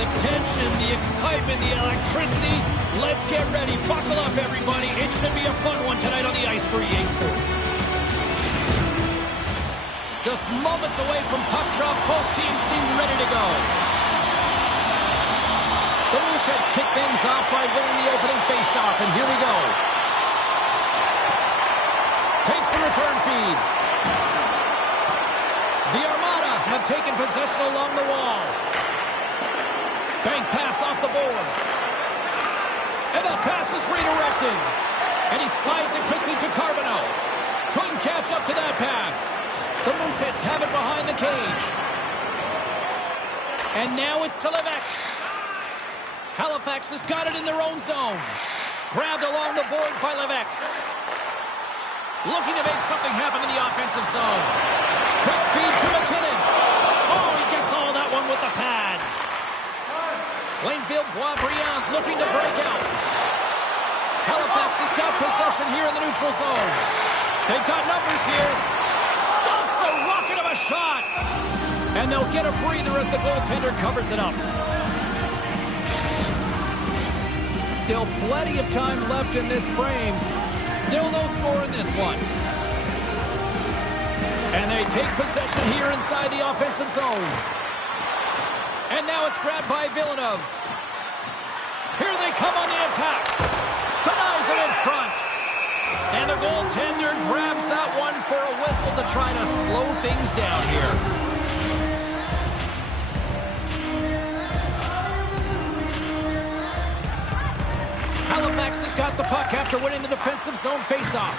the tension, the excitement, the electricity. Let's get ready. Buckle up, everybody. It should be a fun one tonight on the ice for EA Sports. Just moments away from puck drop. Both teams seem ready to go. The Mooseheads kick things off by winning the opening faceoff, and here we go. Takes the return feed. The Armada have taken possession along the wall. Bank pass off the boards. And that pass is redirected. And he slides it quickly to Carbonneau. Couldn't catch up to that pass. The Mooseheads have it behind the cage. And now it's to Levesque. Halifax has got it in their own zone. Grabbed along the boards by Levesque. Looking to make something happen in the offensive zone. Quick feed to McKinnon. Oh, he gets all that one with the pad. Plainfield Boisbriand's looking to break out. Halifax has got possession here in the neutral zone. They've got numbers here. Stops the rocket of a shot. And they'll get a breather as the goaltender covers it up. Still plenty of time left in this frame. Still no score in this one. And they take possession here inside the offensive zone. And now it's grabbed by Villeneuve. Here they come on the attack. Denies it in front. And the goaltender grabs that one for a whistle to try to slow things down here. Halifax has got the puck after winning the defensive zone faceoff.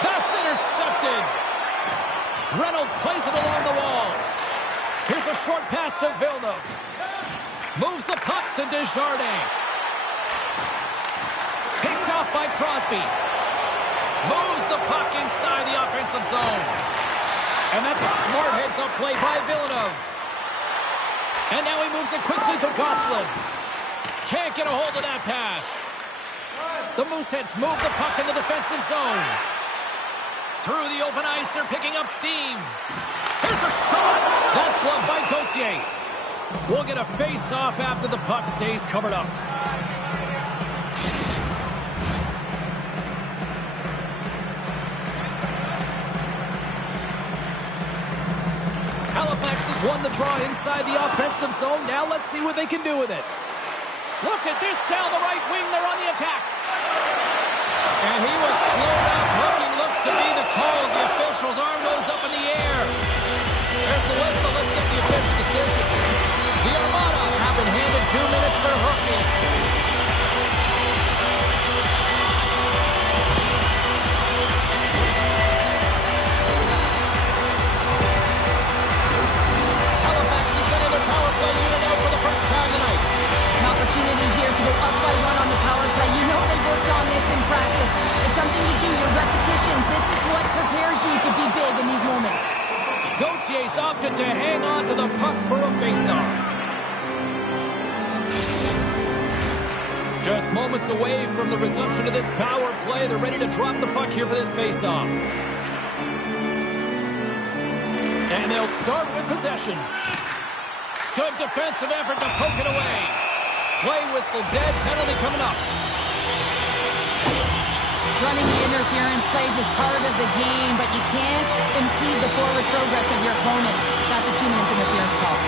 That's intercepted. Reynolds plays it along the wall. Here's a short pass to Villeneuve. Moves the puck to Desjardins. Picked off by Crosby. Moves the puck inside the offensive zone. And that's a smart heads-up play by Villeneuve. And now he moves it quickly to Gosselin. Can't get a hold of that pass. The Mooseheads move the puck in the defensive zone. Through the open ice, they're picking up steam. Here's a shot. That's gloved by Gauthier. We'll get a face-off after the puck stays covered up. Halifax has won the draw inside the offensive zone. Now let's see what they can do with it. Look at this down the right wing. They're on the attack. And he was slowed up. Looking looks to be the call as the official's arm goes up in the air. There's the whistle. Let's get the official decision. The Armada have been handed 2 minutes for hooking. Halifax is sending their power play unit out for the first time tonight. An opportunity here to go up by one on the power play. You know they worked on this in practice. It's something you do, your repetitions. This is what prepares you to be big in these moments. Gauthier's opted to hang on to the puck for a face-off. Just moments away from the resumption of this power play. They're ready to drop the puck here for this face-off. And they'll start with possession. Good defensive effort to poke it away. Play whistle dead, penalty coming up. Running the interference plays is part of the game, but you can't impede the forward progress of your opponent. That's a 2 minutes interference call.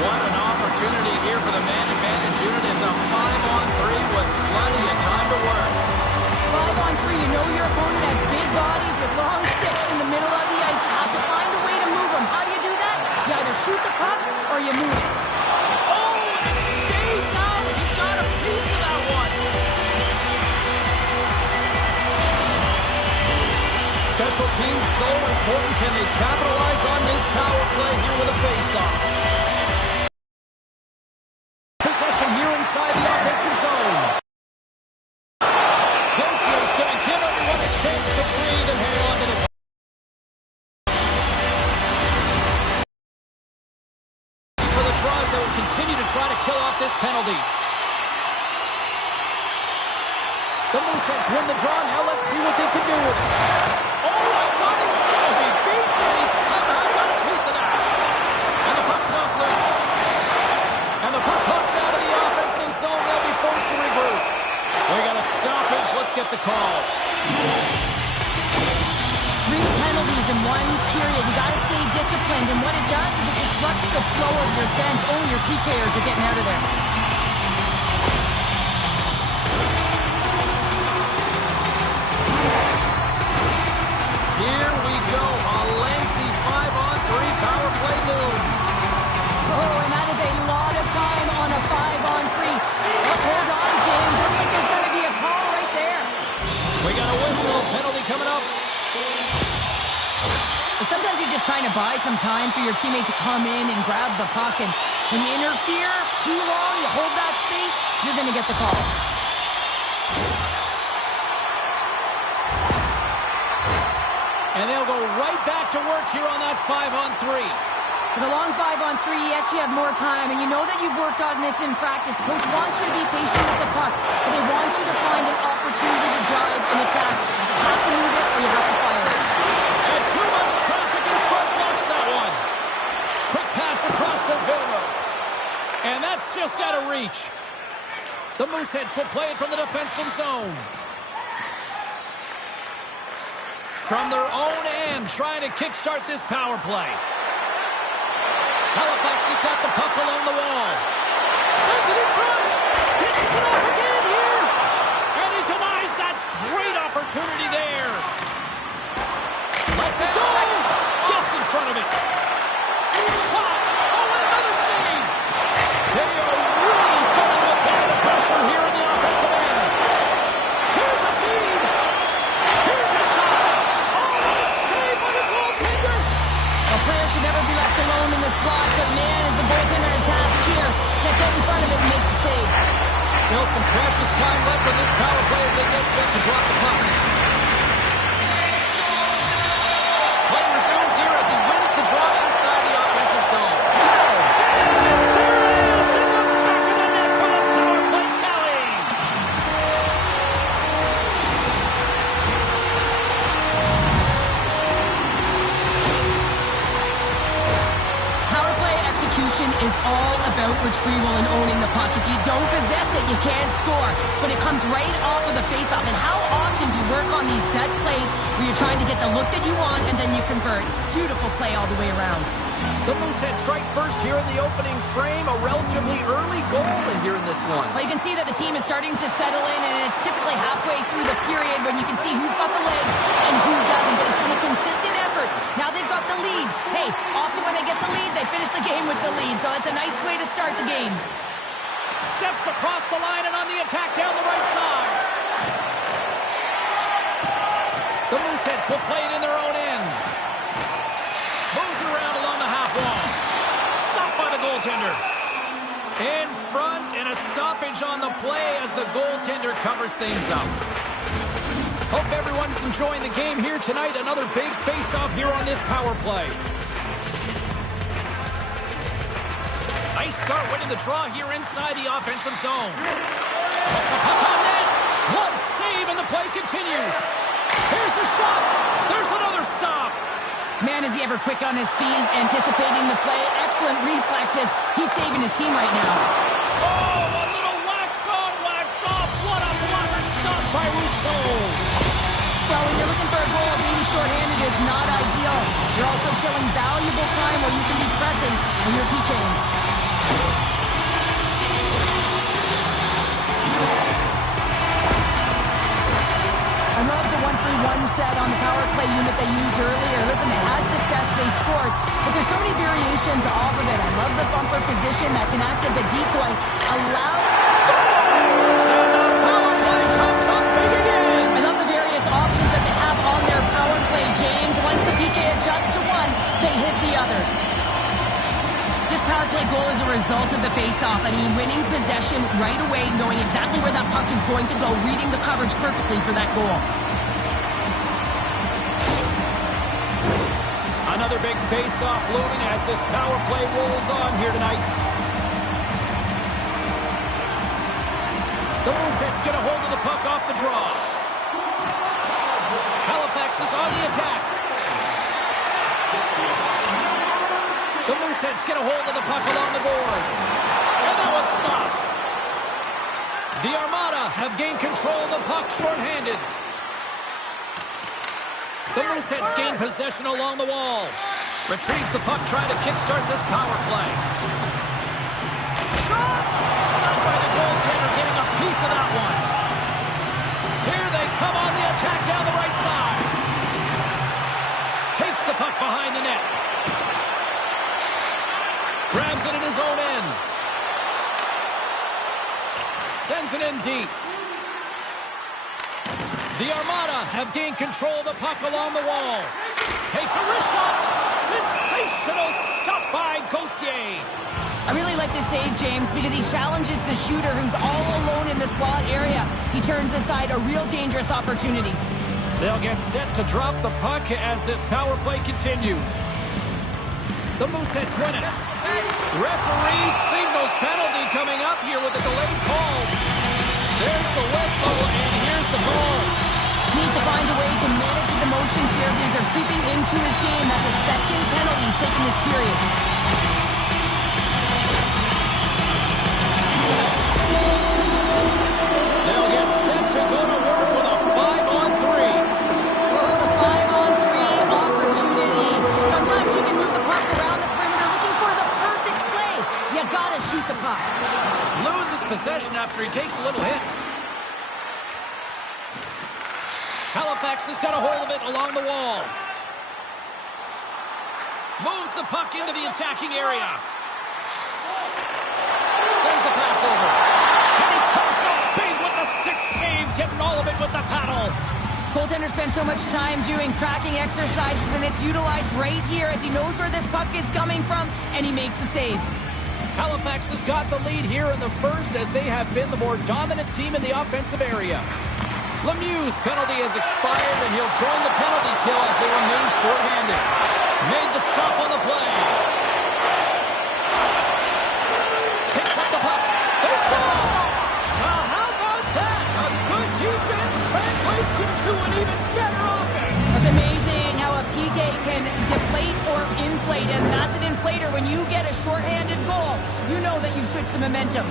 What an opportunity here for the man advantage unit. It's a 5-on-3 with plenty of time to work. 5-on-3, you know your opponent has big bodies with long sticks in the middle of the ice. You have to find a way to move them. How do you do that? You either shoot the puck or you move it. Oh, it stays out. He got a piece of that one. Special teams so important. Can they capitalize on this power play here with a face-off? Possession here inside the offensive zone. Gauthier's going to give everyone a chance to breathe and hang on to the puck. For the draws, they will continue to try to kill off this penalty. The Mooseheads win the draw. Now let's see what they can do with it. Oh, I thought he was going to be beat, and he somehow got a piece of that. And the puck's knocked loose. And the puck hooks out of the offensive zone. They'll be forced to regroup. We got a stoppage. Let's get the call. 3 penalties in 1 period. You got to stay disciplined, and what it does is it disrupts the flow of your bench. Only your PKers are getting out of there. Here we go. A lengthy 5-on-3 power play looms. Oh, and that is a lot of time on a 5-on-3. Oh, hold on, James. Looks like there's going to be a call right there. We got a whistle. Penalty coming up. Sometimes you're just trying to buy some time for your teammate to come in and grab the puck, and when you interfere too long, you hold that space, you're going to get the call. And they'll go right back to work here on that 5-on-3. With a long 5-on-3, yes, you have more time, and you know that you've worked on this in practice. Coach wants you to be patient with the puck, but they want you to find an opportunity to drive an attack. You have to move it, or you have to fire it. And too much traffic in front blocks that one. Quick pass across to Vilma. And that's just out of reach. The Mooseheads will play it from the defensive zone. From their own end, trying to kickstart this power play. Halifax has got the puck along the wall. Sends it in front. Dishes it off again here. And he denies that great opportunity there. Lets it go. Gets in front of it. Shot. Oh, and another save. They are really starting to apply the pressure here in the offensive end. Here's a feed. Here's a shot. Oh, what a save by the goaltender. A player should never be left alone in the slot, but man, is the goaltender to task here. Gets out in front of it and makes the save. Still some precious time left in this power play as they get set to drop the puck. Play resumes here as he wins the draw inside the offensive zone. There it is in the back of the net for the power play tally. Power play execution is all about retrieval and owning the puck. If you don't possess it, you can't score. But it comes right off of the faceoff. And how often do you work on these set plays where you're trying to get the look that you want and then you convert? Beautiful play all the way around. The Mooseheads strike first here in the opening frame. A relatively early goal in here in this one. Well, you can see that the team is starting to settle in, and it's typically halfway through the period when you can see who's got the legs and who doesn't. But it's been a consistent effort. Now they've got the lead. Hey, often when they get the lead, they finish the game with the lead. So it's a nice way to start the game. Steps across the line and on the attack down the right side. The Mooseheads will play it in their own end. Moves it around along the half wall. Stopped by the goaltender. In front, and a stoppage on the play as the goaltender covers things up. Hope everyone's enjoying the game here tonight. Another big face-off here on this power play. Nice start winning the draw here inside the offensive zone. Puts the puck on net. Glove save, and the play continues. Here's a shot. There's another stop. Man, is he ever quick on his feet, anticipating the play. Excellent reflexes. He's saving his team right now. Oh, a little wax on, wax off. What a blocker stop by Rousseau. Well, when you're looking for a goal, being shorthanded is not ideal. You're also killing valuable time where you can be pressing when you're PKing. I love the 1-3-1 set on the power play unit they used earlier. Listen, they had success, they scored, but there's so many variations off of it. I love the bumper position that can act as a decoy. Allow... Scores! And the power play comes up big again. I love the various options that they have on their power play, James. Once the PK adjusts to one, they hit the other. This power play goal is a result of the face-off. I mean, winning possession right away, knowing exactly where that puck is going to go, reading the coverage perfectly for that goal. Another big face-off looming as this power play rolls on here tonight. The Mooseheads get a hold of the puck off the draw. Halifax is on the attack. The Mooseheads get a hold of the puck along the boards. And that one's stopped. The Armada have gained control of the puck shorthanded. The Mooseheads gain possession along the wall. Retrieves the puck, trying to kickstart this power play. Stopped by the goaltender, getting a piece of that one. Here they come on the attack down the right side. Takes the puck behind the net. Grabs it in his own end. Sends it in deep. The Armada have gained control of the puck along the wall. Takes a wrist shot. Sensational stop by Gauthier. I really like this save, James, because he challenges the shooter who's all alone in the slot area. He turns aside a real dangerous opportunity. They'll get set to drop the puck as this power play continues. The Mooseheads win it. Referee signals penalty coming up here with a delayed call. There's the whistle, and here's the goal. Needs to find a way to manage his emotions here because they're creeping into his game. That's a second penalty he's taken this period. They'll get set to go to work with a 5-on-3. Oh, the 5-on-3 opportunity. Sometimes you can move the puck around the perimeter looking for the perfect play. You gotta shoot the puck. Loses possession after he takes a little hit. Halifax has got a hold of it along the wall. Moves the puck into the attacking area. Sends the pass over. And he comes up big with the stick save, getting all of it with the paddle. Goaltender spends so much time doing tracking exercises, and it's utilized right here as he knows where this puck is coming from, and he makes the save. Halifax has got the lead here in the first as they have been the more dominant team in the offensive area. Lemieux's penalty has expired, and he'll join the penalty kill as they remain shorthanded. Made the stop on the play. Picks up the puck. They score! Well, how about that? A good defense translates into an even better offense. It's amazing how a PK can deflate or inflate, and that's an inflator. When you get a shorthanded goal, you know that you've switched the momentum.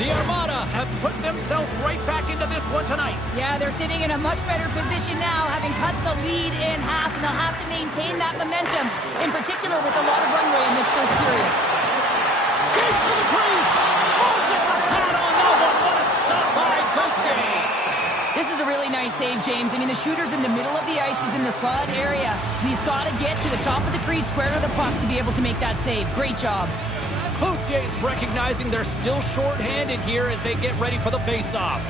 The Armada have put themselves right back into this one tonight. Yeah, they're sitting in a much better position now, having cut the lead in half, and they'll have to maintain that momentum, in particular with a lot of runway in this first period. Skates to the crease. Oh, gets a pad on that one. What a stop by Gauthier. This is a really nice save, James. I mean, the shooter's in the middle of the ice. He's in the slot area, and he's got to get to the top of the crease, square to the puck to be able to make that save. Great job. Cloutier's recognizing they're still short-handed here as they get ready for the face-off.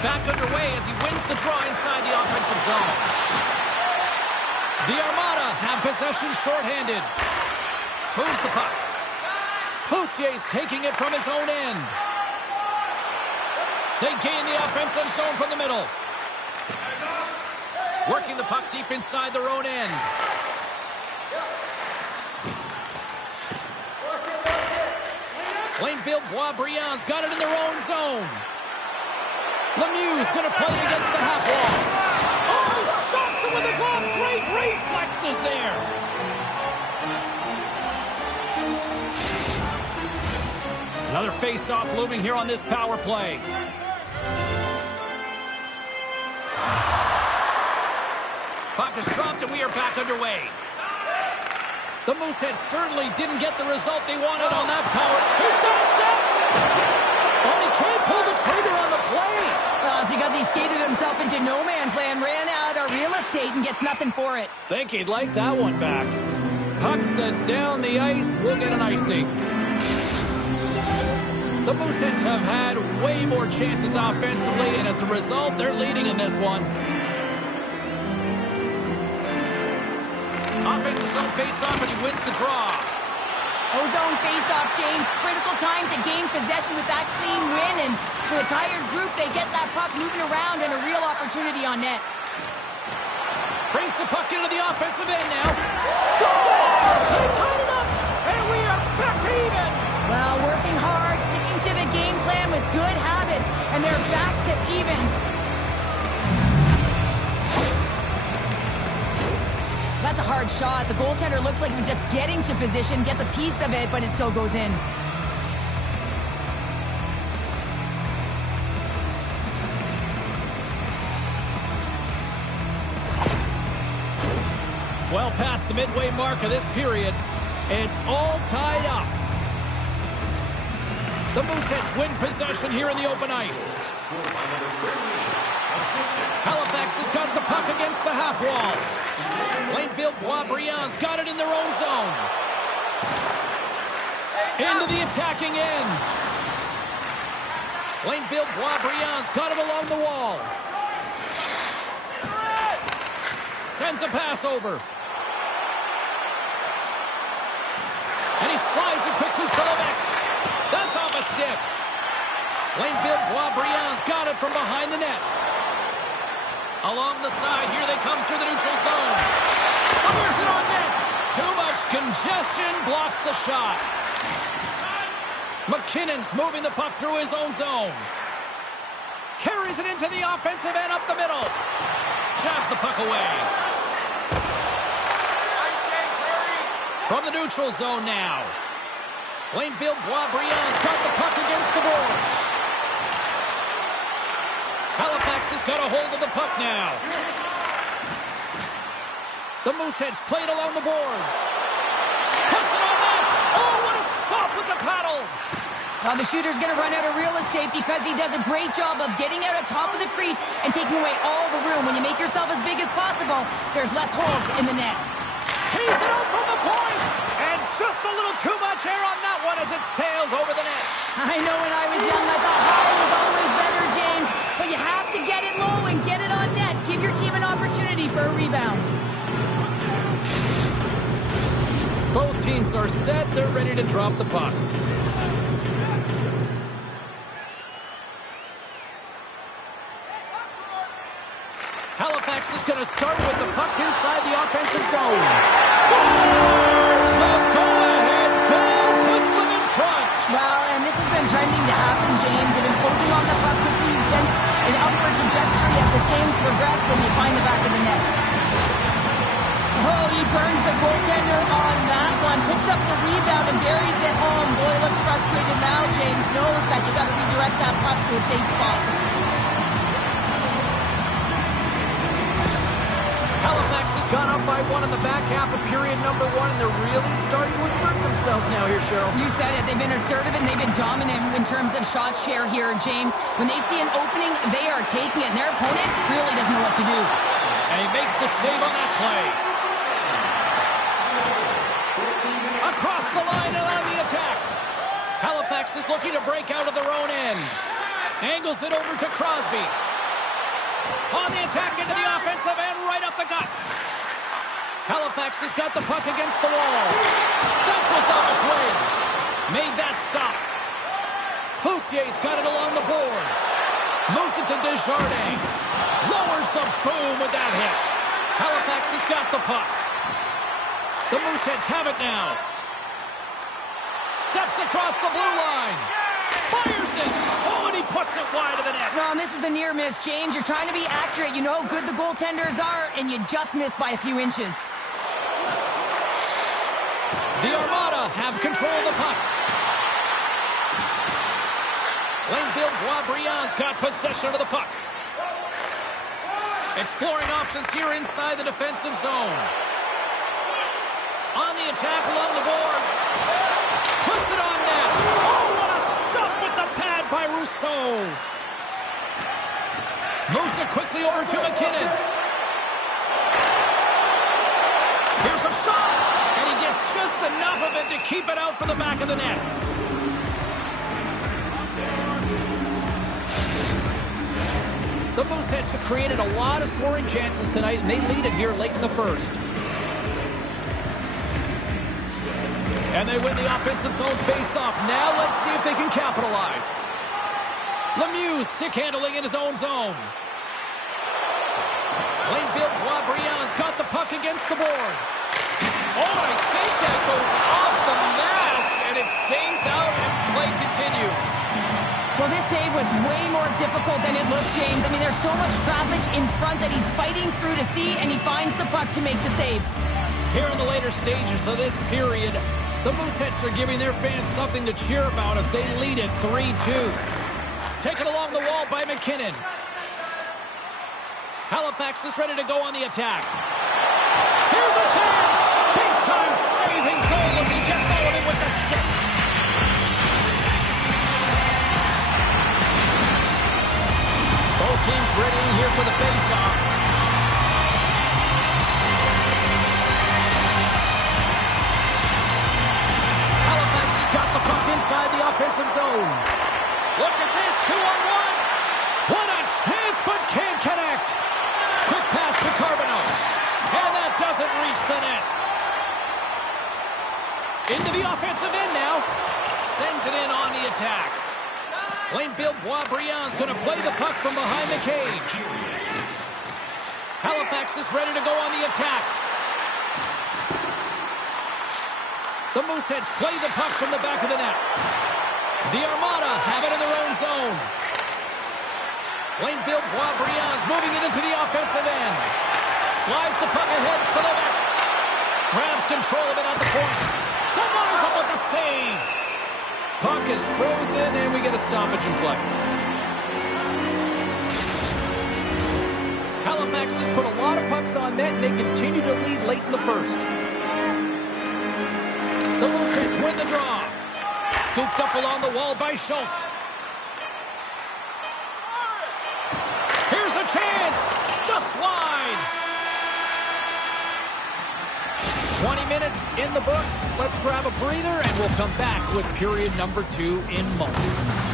Back underway as he wins the draw inside the offensive zone. The Armada have possession short-handed. Moves the puck. Cloutier's taking it from his own end. They gain the offensive zone from the middle. Working the puck deep inside their own end. Plainfield Boisbriand's got it in their own zone. Lemieux's going to play against the half wall. Oh, he stops him with a glove. Great reflexes there. Another face-off looming here on this power play. Puck is dropped and we are back underway. The Mooseheads certainly didn't get the result they wanted on that power. He's got a step! And he can't pull the trigger on the play. Well, it's because he skated himself into no man's land, ran out of real estate, and gets nothing for it. Think he'd like that one back. Puck sent down the ice. We'll get an icing. The Mooseheads have had way more chances offensively, and as a result, they're leading in this one. Offensive zone face-off, and he wins the draw. Ozone face-off, James. Critical time to gain possession with that clean win, and for the tired group, they get that puck moving around and a real opportunity opportunity on net. Brings the puck into the offensive end now. Scores! They tied it up, and we are back to even. Well, working hard, sticking to the game plan with good habits, and they're back to evens. That's a hard shot. The goaltender looks like he's just getting to position, gets a piece of it, but it still goes in. Well past the midway mark of this period, it's all tied up. The Mooseheads win possession here in the open ice. Halifax has got the puck against the half wall. Plainfield Boisbriand's got it in their own zone. Into the attacking end. Plainfield Boisbriand's got it along the wall. Sends a pass over. And he slides it quickly to Lebec. That's off a stick. Plainfield Boisbriand's got it from behind the net. Along the side, here they come through the neutral zone. Fires it on net. Too much congestion blocks the shot. McKinnon's moving the puck through his own zone. Carries it into the offensive end up the middle. Jabs the puck away. From the neutral zone now. Plainfield Boisbriand's got the puck against the boards. Halifax has got a hold of the puck now. The Mooseheads played along the boards. Puts it on net. Oh, what a stop with the paddle. Now the shooter's going to run out of real estate because he does a great job of getting out on top of the crease and taking away all the room. When you make yourself as big as possible, there's less holes in the net. He's it out from the point. And just a little too much air on that one as it sails over the net. I know when I was young, I thought high was always better, James. But you have to get it low and get it on net. Give your team an opportunity for a rebound. Both teams are set. They're ready to drop the puck. Halifax is going to start with the puck inside the offensive zone. Scores! The go-ahead goal puts them in front. Well, and this has been trending to happen, James. They've been closing on the puck quickly since an upward trajectory as this game's progressed, and they find the back of the net. Oh, he burns the goaltender on that one. Picks up the rebound and buries it home. Boy, looks frustrated now. James knows that you got to redirect that puck to a safe spot. Halifax has gone up by one in the back half of period number one, and they're really starting to assert themselves now here, Cheryl. You said it. They've been assertive and they've been dominant in terms of shot share here, James. When they see an opening, they are taking it, and their opponent really doesn't know what to do. And he makes the save on that play. Across the line and on the attack. Halifax is looking to break out of their own end. Angles it over to Crosby. On the attack into the offensive end, right up the gut. Halifax has got the puck against the wall. That was off its way. Made that stop. Cloutier's got it along the boards. Moves it to Desjardins. Lowers the boom with that hit. Halifax has got the puck. The Mooseheads have it now. Steps across the blue line. Fires it. Oh, and he puts it wide of the net. Well, and this is a near miss, James. You're trying to be accurate. You know how good the goaltenders are, and you just miss by a few inches. The Armada have control of the puck. Plainfield Boisbriand's got possession of the puck. Exploring options here inside the defensive zone. On the attack along the boards. Puts it on net. Oh, what a stop with the pad by Rousseau. Moves it quickly over to McKinnon. Here's a shot. And he gets just enough of it to keep it out for the back of the net. The Mooseheads have created a lot of scoring chances tonight, and they lead it here late in the first. And they win the offensive zone face-off. Now let's see if they can capitalize. Lemieux stick handling in his own zone. Plainfield Boisbriand's got the puck against the boards. Oh, I think that goes off the mask, and it stays out, and play continues. Well, this save was way more difficult than it looked, James. I mean, there's so much traffic in front that he's fighting through to see, and he finds the puck to make the save. Here in the later stages of this period, the Mooseheads are giving their fans something to cheer about as they lead it 3-2. Taken along the wall by McKinnon. Halifax is ready to go on the attack. Here's a chance! Big-time saving goal as he gets out of it with the stick. Both teams ready here for the face-off. Halifax has got the puck inside the offensive zone. Look at this, 2-on-1. What a chance, but can't connect. Quick pass to Carbonneau. And that doesn't reach the net. Into the offensive end now. Sends it in on the attack. Plainfield Boisbriand's going to play the puck from behind the cage. Halifax is ready to go on the attack. The Mooseheads play the puck from the back of the net. The Armada have it in their own zone. Plainfield Boisbriand's moving it into the offensive end. Slides the puck ahead to Levac. Grabs control of it on the point. Denies him with a save. Puck is frozen, and we get a stoppage in play. Halifax has put a lot of pucks on net, and they continue to lead late in the first. The Mooseheads win the draw. Scooped up along the wall by Schultz. Here's a chance. Just wide. 20 minutes in the books. Let's grab a breather, and we'll come back with period number 2 in moments.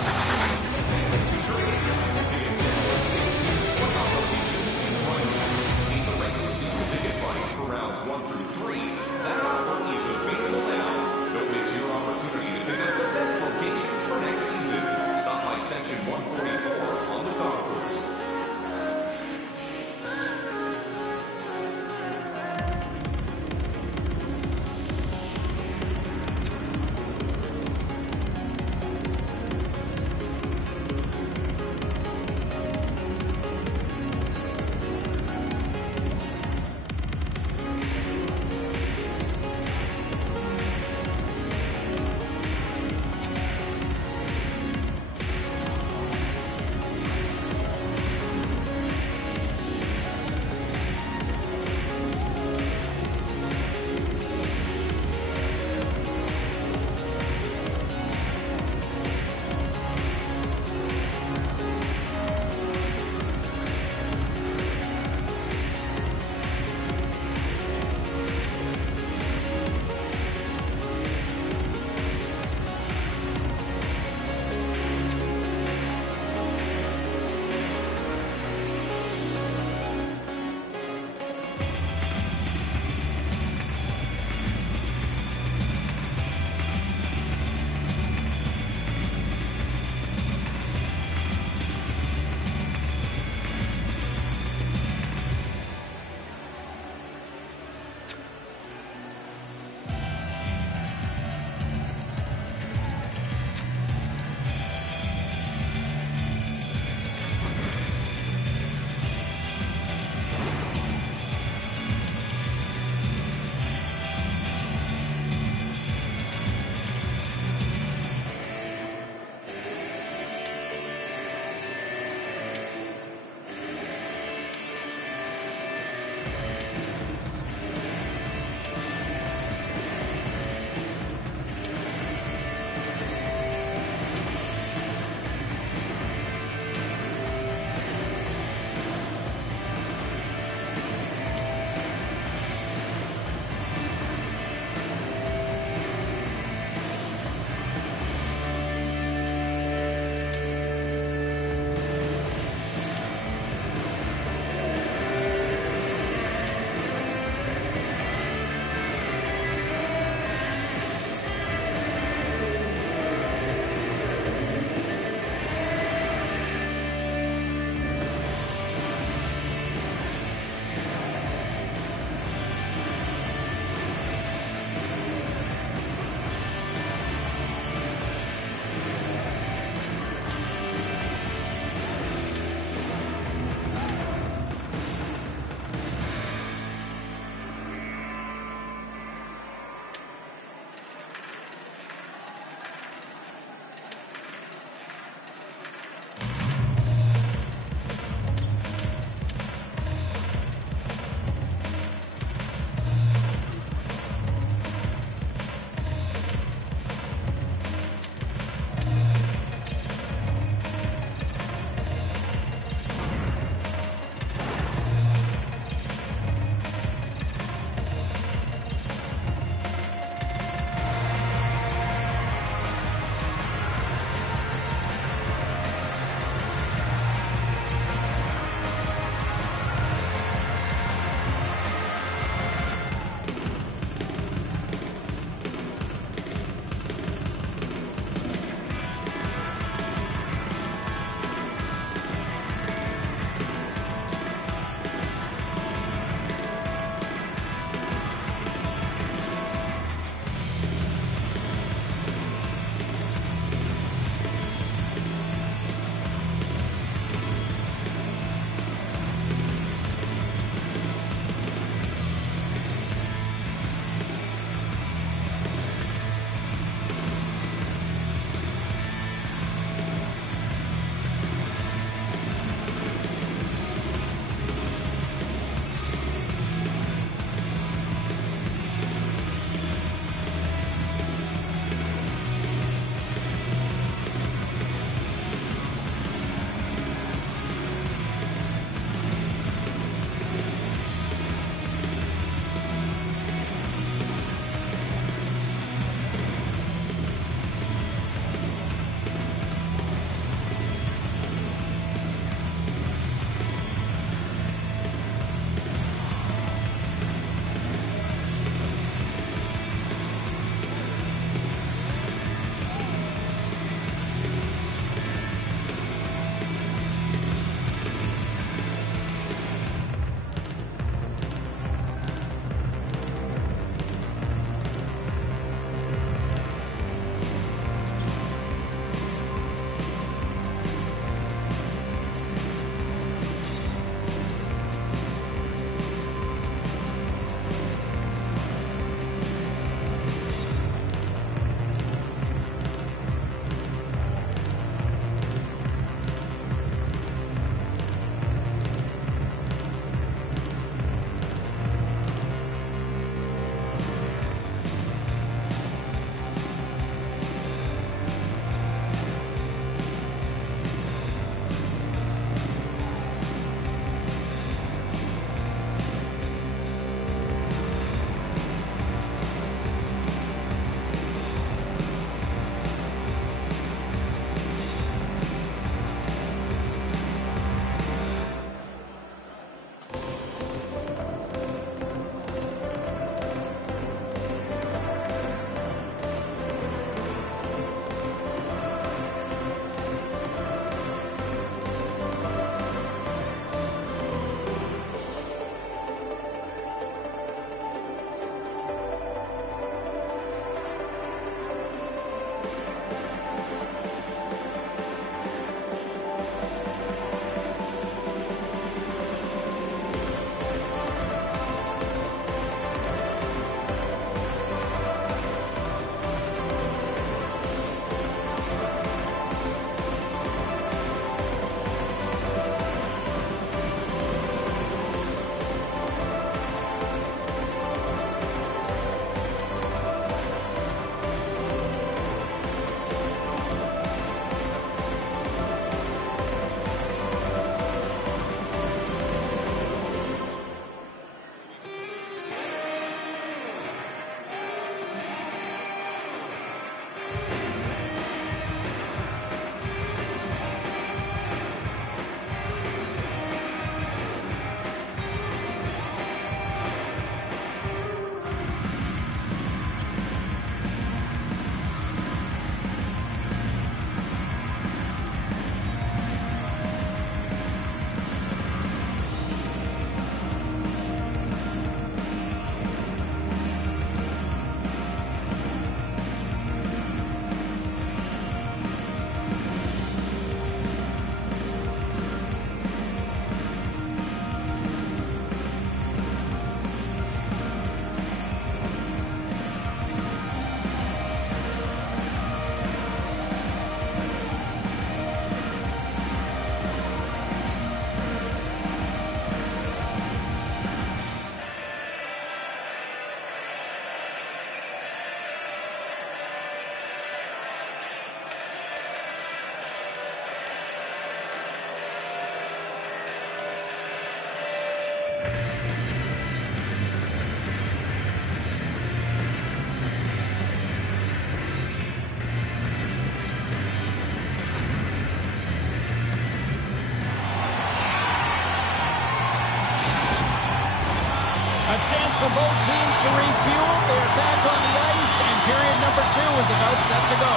for both teams to refuel. They're back on the ice, and period number 2 is about set to go.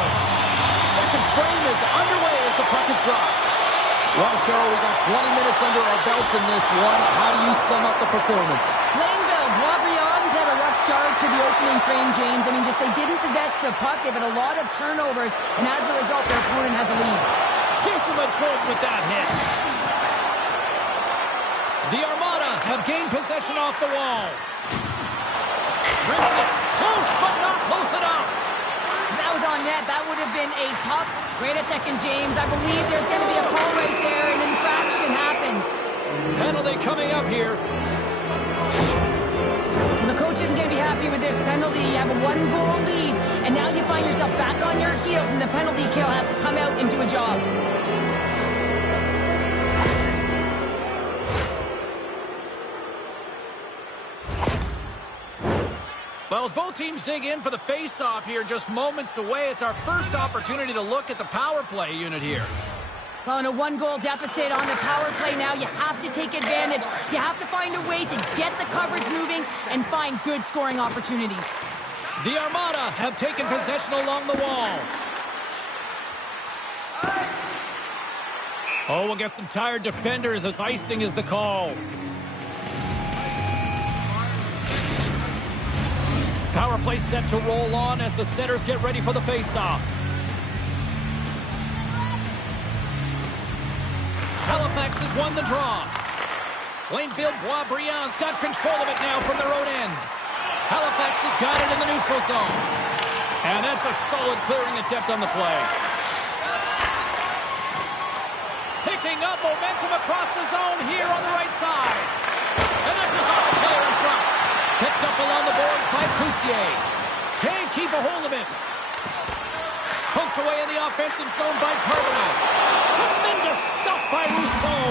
Second frame is underway as the puck is dropped. Well, Cheryl, we got 20 minutes under our belts in this one. How do you sum up the performance? Blainville, Boisbriand's had a rough start to the opening frame, James. I mean, just they didn't possess the puck. They've had a lot of turnovers, and as a result, their opponent has a lead. Jason Latrobe with that hit. The Armada have gained possession off the wall. Rips it. Close, but not close enough. If that was on net, that would have been a tough... Wait a second, James. I believe there's going to be a call right there. An infraction happens. Penalty coming up here. Well, the coach isn't going to be happy with this penalty. You have a 1-goal lead, and now you find yourself back on your heels, and the penalty kill has to come out and do a job. Well, as both teams dig in for the face-off here, just moments away, it's our first opportunity to look at the power play unit here. Well, in a 1-goal deficit on the power play now, you have to take advantage. You have to find a way to get the coverage moving and find good scoring opportunities. The Armada have taken possession along the wall. Oh, we'll get some tired defenders as icing is the call. Power play set to roll on as the centers get ready for the face-off. Halifax has won the draw. Blainville Boisbriand's got control of it now from their own end. Halifax has got it in the neutral zone. And that's a solid clearing attempt on the play. Picking up momentum across the zone here on the right side. And that goes off the player in front. Picked up along the boards by Coutier. Can't keep a hold of it. Poked away in the offensive zone by Carbonell. Tremendous stuff by Rousseau.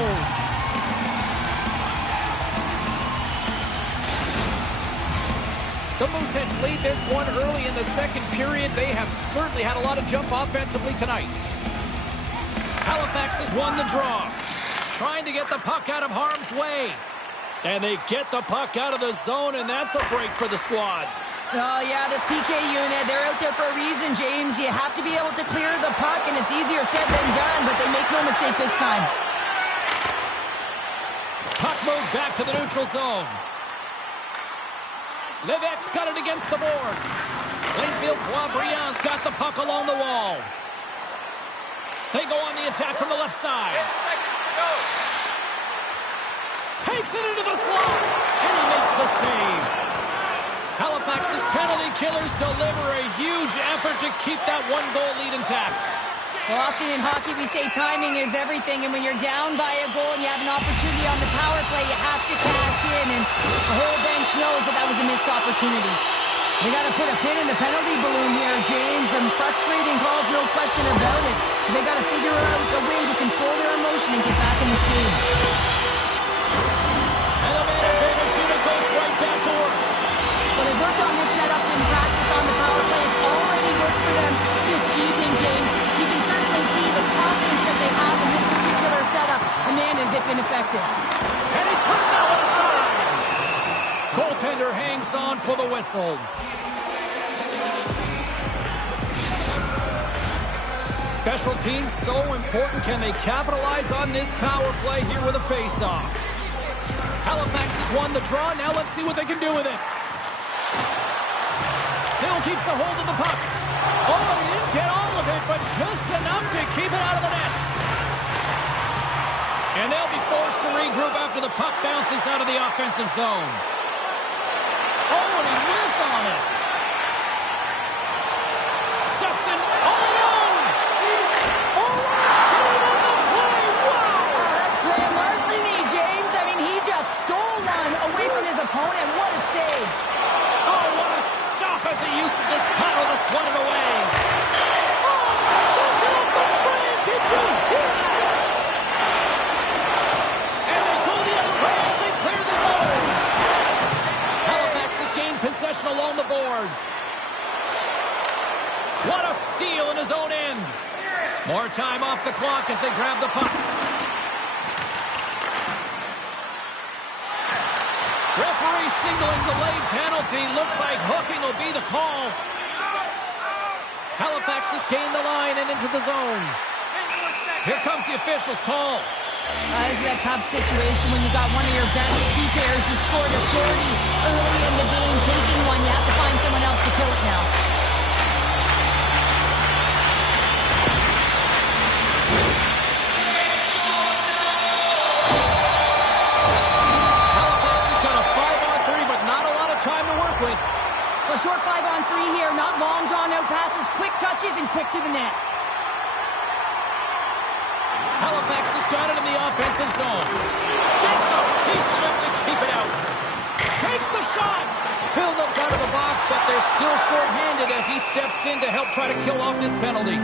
The Mooseheads lead this one early in the second period. They have certainly had a lot of jump offensively tonight. Halifax has won the draw. Trying to get the puck out of harm's way. And they get the puck out of the zone, and that's a break for the squad. Oh, yeah, this PK unit, they're out there for a reason, James. You have to be able to clear the puck, and it's easier said than done, but they make no mistake this time. Puck moved back to the neutral zone. Levesque's got it against the boards. Blainville Boisbriand's got the puck along the wall. They go on the attack from the left side. 10 seconds to go. Takes it into the slot, and he makes the save. Halifax's penalty killers deliver a huge effort to keep that 1-goal lead intact. Well, often in hockey we say timing is everything, and when you're down by a goal and you have an opportunity on the power play, you have to cash in, and the whole bench knows that that was a missed opportunity. They got to put a pin in the penalty balloon here, James. The frustrating calls, no question about it. They got to figure out a way to control their emotion and get back in this game. And the man advantage unit goes right back to work. Well, they've worked on this setup in practice on the power play. It's already worked for them this evening, James. You can certainly see the confidence that they have in this particular setup. And man, has it been effective. And he turned that one aside. Goaltender hangs on for the whistle. Special teams so important. Can they capitalize on this power play here with a face-off? Halifax has won the draw. Now let's see what they can do with it. Still keeps a hold of the puck. Oh, he didn't get all of it, but just enough to keep it out of the net. And they'll be forced to regroup after the puck bounces out of the offensive zone. Oh, and he whiffs on it. Steps in all alone. Oh, save on the play. Wow. Oh, that's grand larceny, James. I mean, he just stole one away from his opponent. What a save. Oh, what a stop as he uses his power to swat it away. Oh, sends it off the frame. Did you hear that? And they go the other way as they clear the zone. Halifax has gained possession along the boards. What a steal in his own end. More time off the clock as they grab the puck. Referee signaling delayed penalty. Looks like hooking will be the call. Halifax has gained the line and into the zone. Here comes the official's call. This is a tough situation when you got one of your best key players who scored a shorty early in the game taking one. You have to find someone else to kill it now. Halifax has got a 5-on-3, but not a lot of time to work with. A short 5-on-3 here, not long drawn-out passes, quick touches, and quick to the net. Halifax has got it in the offensive zone. Gets him. He's enough to keep it out. Takes the shot. Filled up out of the box, but they're still short-handed as he steps in to help try to kill off this penalty.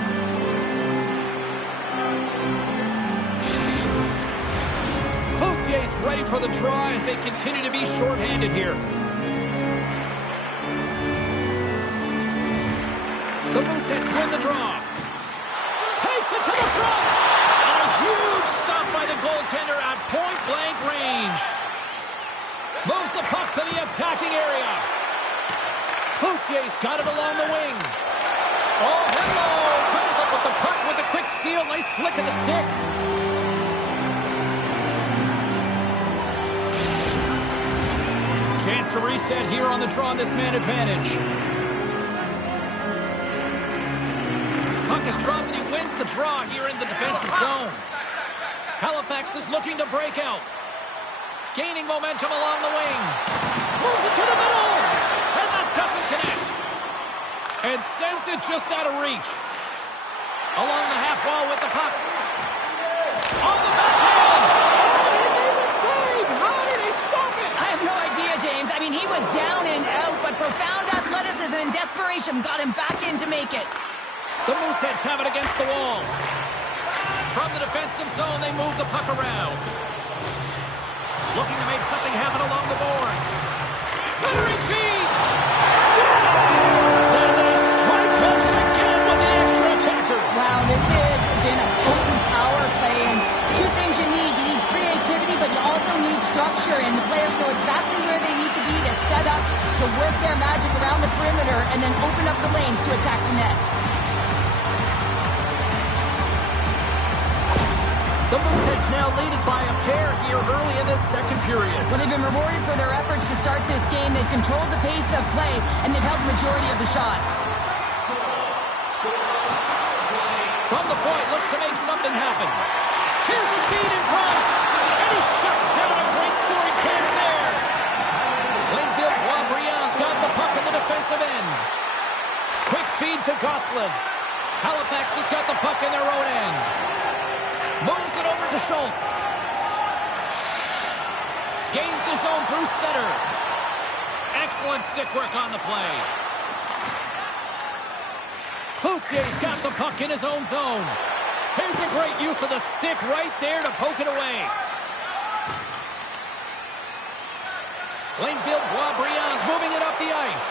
Cloutier's ready for the draw as they continue to be short-handed here. The Mooseheads win the draw. Takes it to the front. And a huge stop by the goaltender at point-blank range. Moves the puck to the attacking area. Cloutier's got it along the wing. Oh, hello. Comes up with the puck with a quick steal. Nice flick of the stick. Chance to reset here on the draw on this man advantage. Puck is dropped and he wins the draw here in the defensive zone. Halifax is looking to break out. Gaining momentum along the wing. Moves it to the middle. And that doesn't connect. And sends it just out of reach. Along the half wall with the puck. On the backhand. Oh, he made the save. How did he stop it? I have no idea, James. I mean, he was down and out, but profound athleticism and desperation got him back in to make it. The Mooseheads have it against the wall. From the defensive zone, they move the puck around. Looking to make something happen along the boards. Centering feed. And they strike once again with the extra attacker. Wow, this has been a potent power play. And two things you need. You need creativity, but you also need structure. And the players know exactly where they need to be to set up, to work their magic around the perimeter, and then open up the lanes to attack the net. The Mooseheads now leaded by a pair here early in this second period. Well, they've been rewarded for their efforts to start this game. They've controlled the pace of play, and they've held the majority of the shots. From the point, looks to make something happen. Here's a feed in front, and he shuts down a great scoring chance there. Plainfield Boisbriand's got the puck in the defensive end. Quick feed to Gosselin. Halifax has got the puck in their own end. Moves it over to Schultz. Gains the zone through center. Excellent stick work on the play. Cloutier's got the puck in his own zone. Here's a great use of the stick right there to poke it away. Plainfield Boisbriand's moving it up the ice.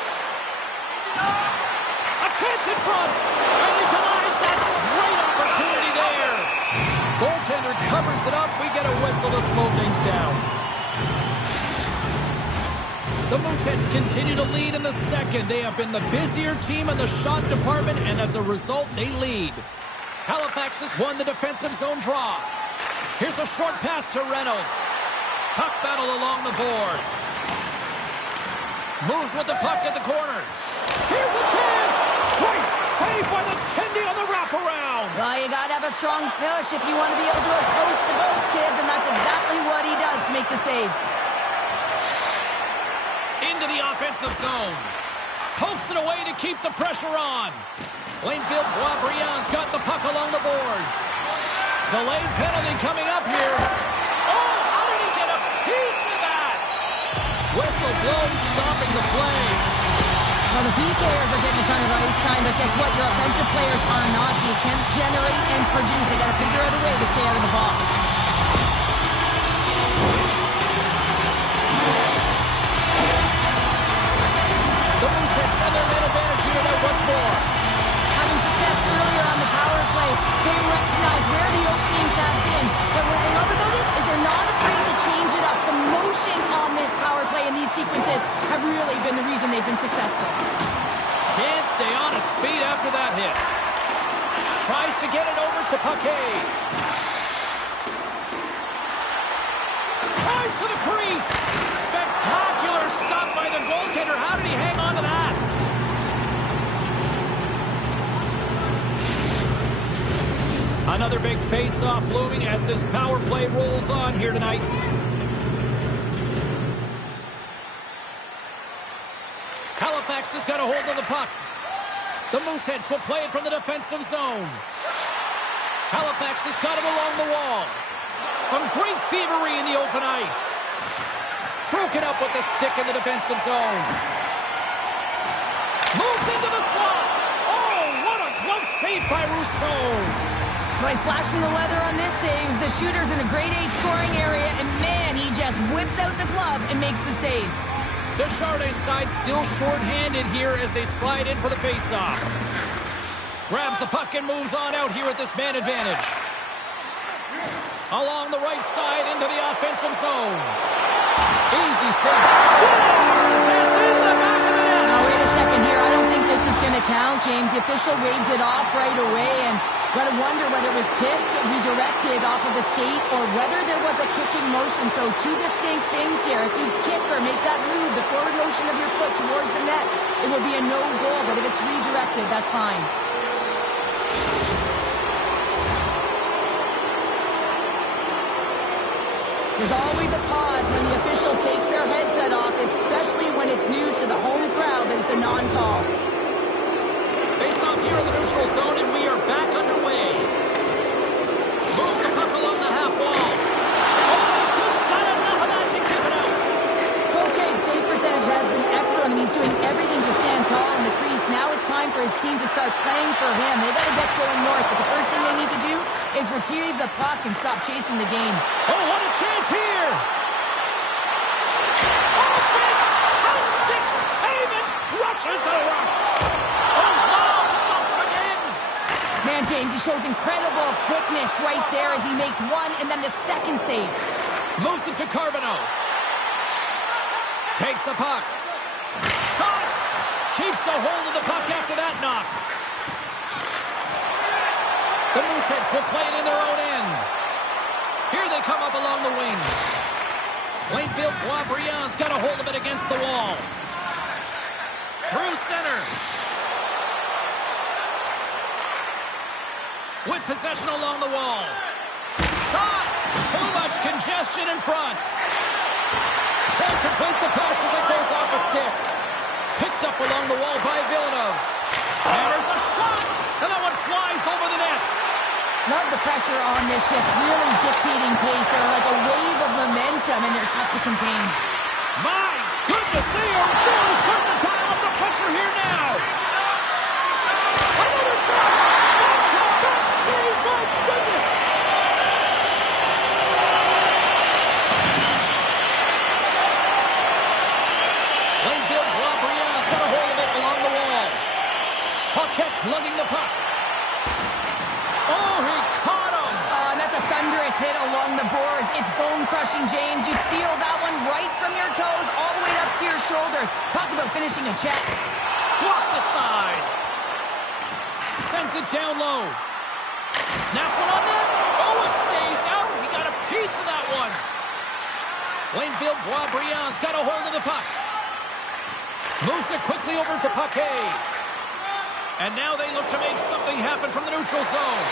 A chance in front. And he denies that great opportunity there. Goaltender covers it up. We get a whistle to slow things down. The Mooseheads continue to lead in the second. They have been the busier team in the shot department, and as a result, they lead. Halifax has won the defensive zone draw. Here's a short pass to Reynolds. Puck battle along the boards. Moves with the puck at the corner. Here's a chance. Great save by the Tendy on the wraparound. Well, you got to have a strong push if you want to be able to go post to post, kids, and that's exactly what he does to make the save. Into the offensive zone. Pokes it away to keep the pressure on. Plainfield Boisbriand's got the puck along the boards. Delayed penalty coming up here. Oh, how did he get a piece of that? Whistle blown, stopping the play. Well, the PKers are getting a ton of ice time, but guess what? Your offensive players are not, so you can't generate and produce. They got to figure out a way to stay out of the box. The Mooseheads send their man advantage unit out once more. Having success earlier on the power play, they recognize where the openings have been. But what I love about it is they're not afraid to change it up. The motion on this power play and the feet after that hit. Tries to get it over to Paquet. Tries to the crease. Spectacular stop by the goaltender. How did he hang on to that? Another big face-off looming as this power play rolls on here tonight. Halifax has got a hold of the puck. The Mooseheads will play it from the defensive zone. Halifax has got it along the wall. Some great thievery in the open ice. Broken up with the stick in the defensive zone. Moves into the slot. Oh, what a close save by Rousseau. Nice flash from the leather on this save. The shooter's in a grade A scoring area, and man, he just whips out the glove and makes the save. The Chardonnay side still short-handed here as they slide in for the face-off. Grabs the puck and moves on out here at this man advantage. Along the right side into the offensive zone. Easy save. Scores! It's in the back of the net. Now, wait a second here. I don't think this is going to count, James. The official waves it off right away, and got to wonder whether it was tipped, redirected off of the skate, or whether there was a kicking motion. So two distinct things here. If you kick or make that move, the forward motion of your foot towards the net, it will be a no goal. But if it's redirected, that's fine. There's always a pause when the official takes their headset off, especially when it's news to the home crowd that it's a non-call. Face-off here in the neutral zone, and we are back underway. Moves the puck along the half wall. Oh, just got enough of that to keep it out. Coach's save percentage has been excellent, and he's doing everything to stand tall in the crease. Now it's time for his team to start playing for him. They got to get going north, but the first thing they need to do is retrieve the puck and stop chasing the game. Oh, what a chance here! Oh, fantastic save! It crushes the rock. Oh, wow, stops him again. Man, James, he shows incredible quickness right there as he makes one and then the second save. Moves it to Carbonneau. Takes the puck. Shot! Keeps a hold of the puck after that knock. The Mooseheads will play it in their own end. Here they come up along the wing. Plainfield Boisbriand's got a hold of it against the wall. Through center. With possession along the wall. Shot! Too much congestion in front. Can't complete the pass as it goes off a stick. Picked up along the wall by Villeneuve. Hammers a shot! And that one flies over the net. Love the pressure on this shift, really dictating pace. They're like a wave of momentum, and they're tough to contain. My goodness, they are really starting to dial up the pressure here now. Another shot! Back-to-back saves, my goodness! Plainfield Boisbriand's got a hold of it along the wall. Paquette's lugging the puck. Oh, he caught him! And that's a thunderous hit along the boards. It's bone-crushing, James. You feel that one right from your toes all the way up to your shoulders. Talk about finishing a check. Blocked aside. Sends it down low. Snaps one on net. Oh, it stays out. He got a piece of that one. Plainfield Boisbriand's got a hold of the puck. Moves it quickly over to Paquet. And now they look to make something happen from the neutral zone.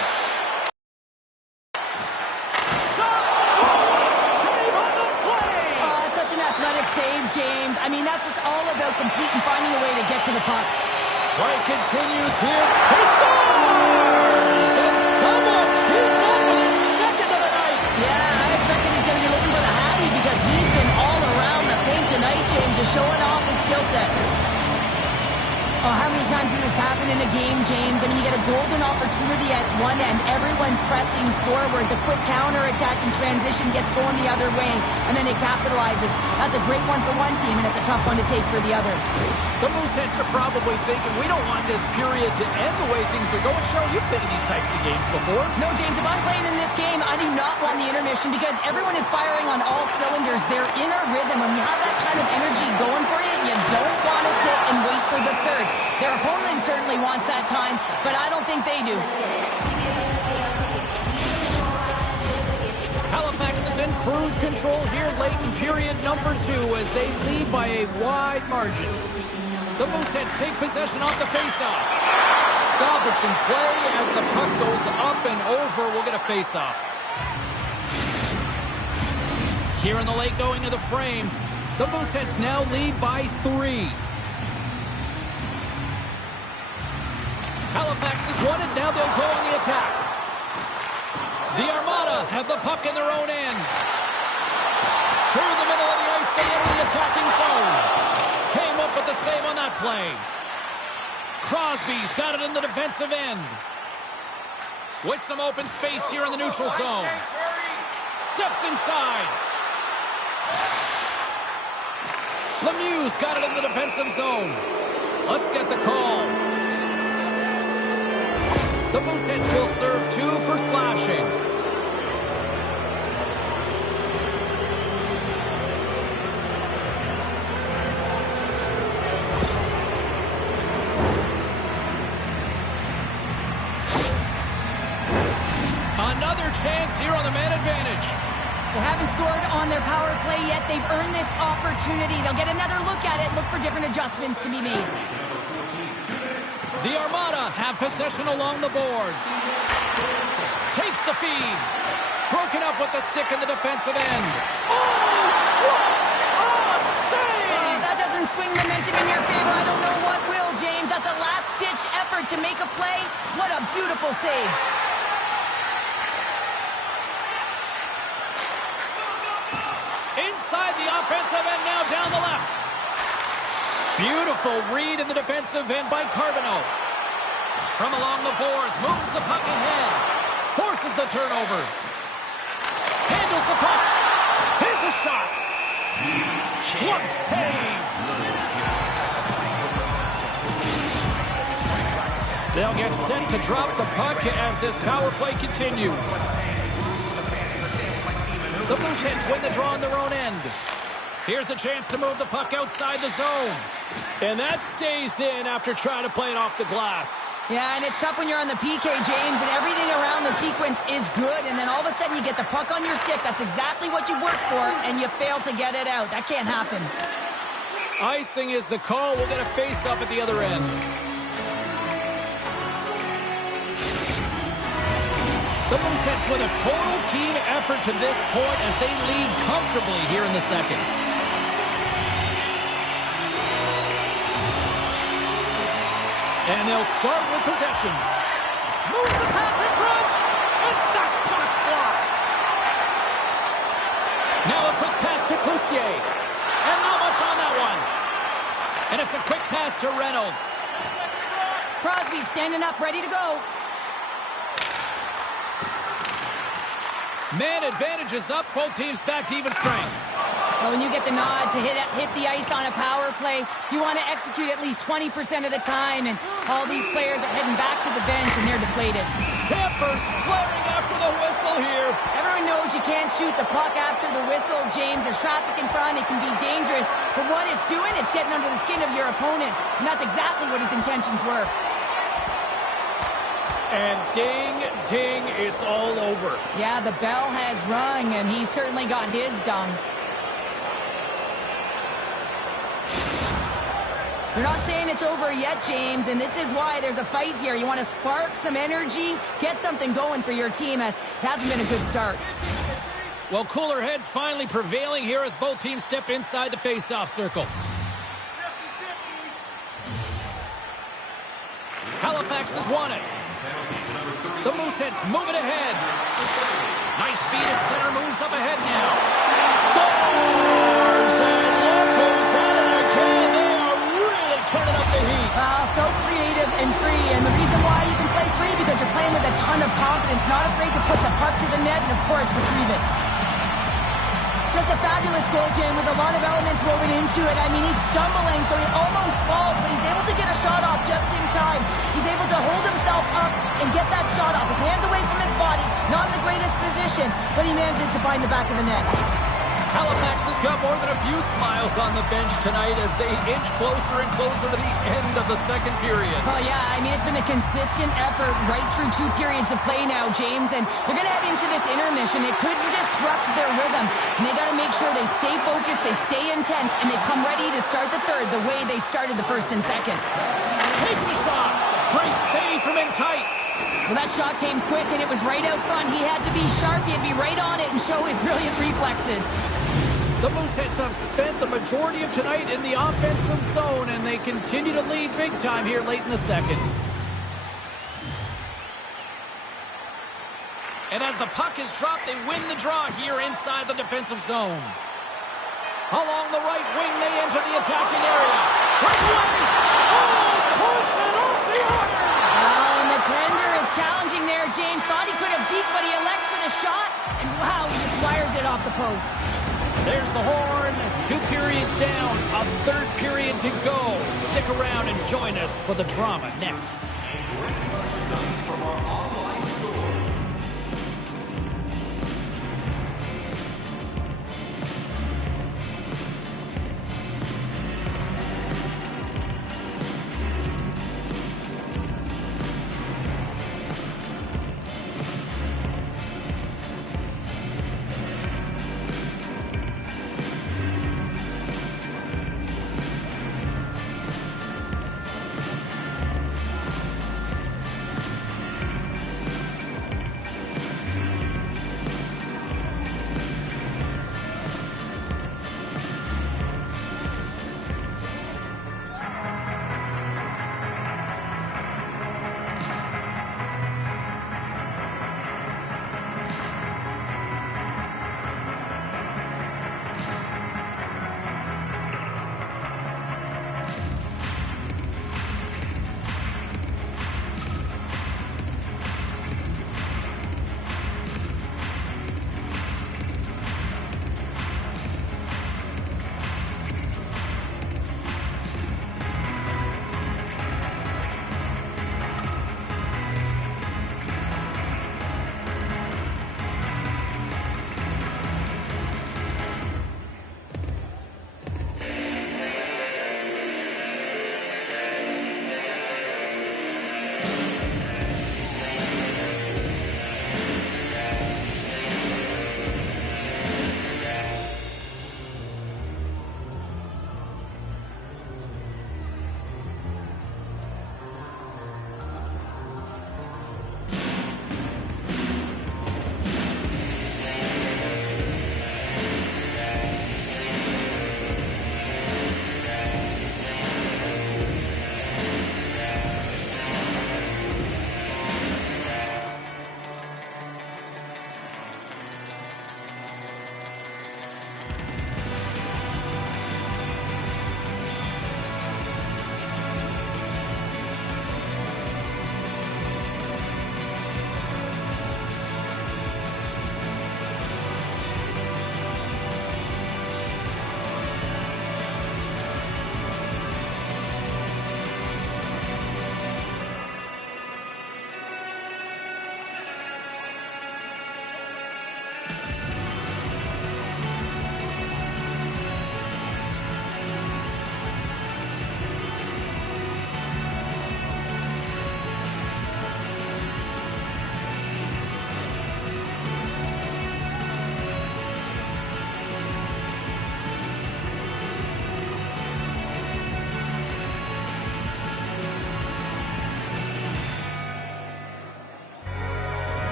Shot! Oh, what a save on the play! Such an athletic save, James. I mean, that's just all about completing, finding a way to get to the puck. Play continues here. He scores! And someone's heating up with his second of the night. Yeah, I expect that he's going to be looking for the Hattie because he's been all around the paint tonight, James, just showing off his skill set. Oh, how many times has this happened in a game, James? I mean, you get a golden opportunity at one end. Everyone's pressing forward. The quick counter-attack and transition gets going the other way, and then it capitalizes. That's a great one for one team, and it's a tough one to take for the other. The Mooseheads are probably thinking, we don't want this period to end the way things are going. Cheryl, you've been in these types of games before. No, James, if I'm playing in this game, I do not want the intermission because everyone is firing on all cylinders. They're in a rhythm. When you have that kind of energy going for you, you don't want to sit and wait for the third. Their opponent certainly wants that time, but I don't think they do. Halifax is in cruise control here late in period number 2 as they lead by a wide margin. The Mooseheads take possession off the faceoff. Stoppage in play as the puck goes up and over. We'll get a faceoff. Here in the late going of the frame, the Mooseheads now lead by 3. Halifax has won it. Now they'll go on the attack. The Armada have the puck in their own end. Through the middle of the ice, they enter the attacking zone. Came up with the save on that play. Crosby's got it in the defensive end. With some open space here in the neutral zone. Steps inside. Lemieux's got it in the defensive zone. Let's get the call. The Mooseheads will serve 2 for slashing. Another chance here on the man advantage. They haven't scored on their power play yet. They've earned this opportunity. They'll get another look at it, look for different adjustments to be made. The Armada have possession along the boards. Takes the feed. Broken up with the stick in the defensive end. Oh, what a save! That doesn't swing momentum in your favor. I don't know what will, James. That's a last-ditch effort to make a play. What a beautiful save. Inside the offensive end now down the left. Beautiful read in the defensive end by Carbonneau. From along the boards, moves the puck ahead. Forces the turnover. Handles the puck. Here's a shot. What save! They'll get set to drop the puck as this power play continues. The Mooseheads win the draw on their own end. Here's a chance to move the puck outside the zone. And that stays in after trying to play it off the glass. Yeah, and it's tough when you're on the PK, James, and everything around the sequence is good, and then all of a sudden you get the puck on your stick. That's exactly what you worked for, and you fail to get it out. That can't happen. Icing is the call. We'll get a face-up at the other end. The Mooseheads with a total team effort to this point as they lead comfortably here in the second. And they'll start with possession. Moves the pass in front. And that shot's blocked. Now a quick pass to Cloutier. And not much on that one. And it's a quick pass to Reynolds. Crosby standing up, ready to go. Man advantage is up. Both teams back to even strength. Well, when you get the nod to hit the ice on a power play, you want to execute at least 20% of the time, and all these players are heading back to the bench, and they're deflated. Tampers flaring after the whistle here. Everyone knows you can't shoot the puck after the whistle, James. There's traffic in front. It can be dangerous. But what it's doing, it's getting under the skin of your opponent, and that's exactly what his intentions were. And ding, ding, it's all over. Yeah, the bell has rung, and he certainly got his done. They're not saying it's over yet, James, and this is why there's a fight here. You want to spark some energy, get something going for your team, as it hasn't been a good start. Well, cooler heads finally prevailing here as both teams step inside the face-off circle. Halifax has won it. The Mooseheads move it ahead. Nice speed at center, moves up ahead now. Stars and look who's at it again. They are really turning up the heat. So creative and free, and the reason why you can play free because you're playing with a ton of confidence, not afraid to put the puck to the net and, of course, retrieve it. Just a fabulous goal, Jane, with a lot of elements woven into it. I mean, he's stumbling, so he almost falls, but he's able to get a shot off just in time. He's able to hold himself up and get that shot off. His hands away from his body, not in the greatest position, but he manages to find the back of the net. Halifax has got more than a few smiles on the bench tonight as they inch closer and closer to the end of the second period. Oh, yeah, I mean, it's been a consistent effort right through 2 periods of play now, James, and they're going to head into this intermission. It could disrupt their rhythm, and they got to make sure they stay focused, they stay intense, and they come ready to start the third the way they started the first and second. Takes a shot. Great save from in tight. Well, that shot came quick, and it was right out front. He had to be sharp, he had to be right on it and show his brilliant reflexes. The Mooseheads have spent the majority of tonight in the offensive zone, and they continue to lead big time here late in the second. And as the puck is dropped, they win the draw here inside the defensive zone. Along the right wing, they enter the attacking area. Breakaway! Oh, points it off the iron! Well, and the tender is challenging there, James. Thought he could have deep, but he elects for the shot. And wow, he just wires it off the post. There's the horn. 2 periods down. A third period to go. Stick around and join us for the drama next.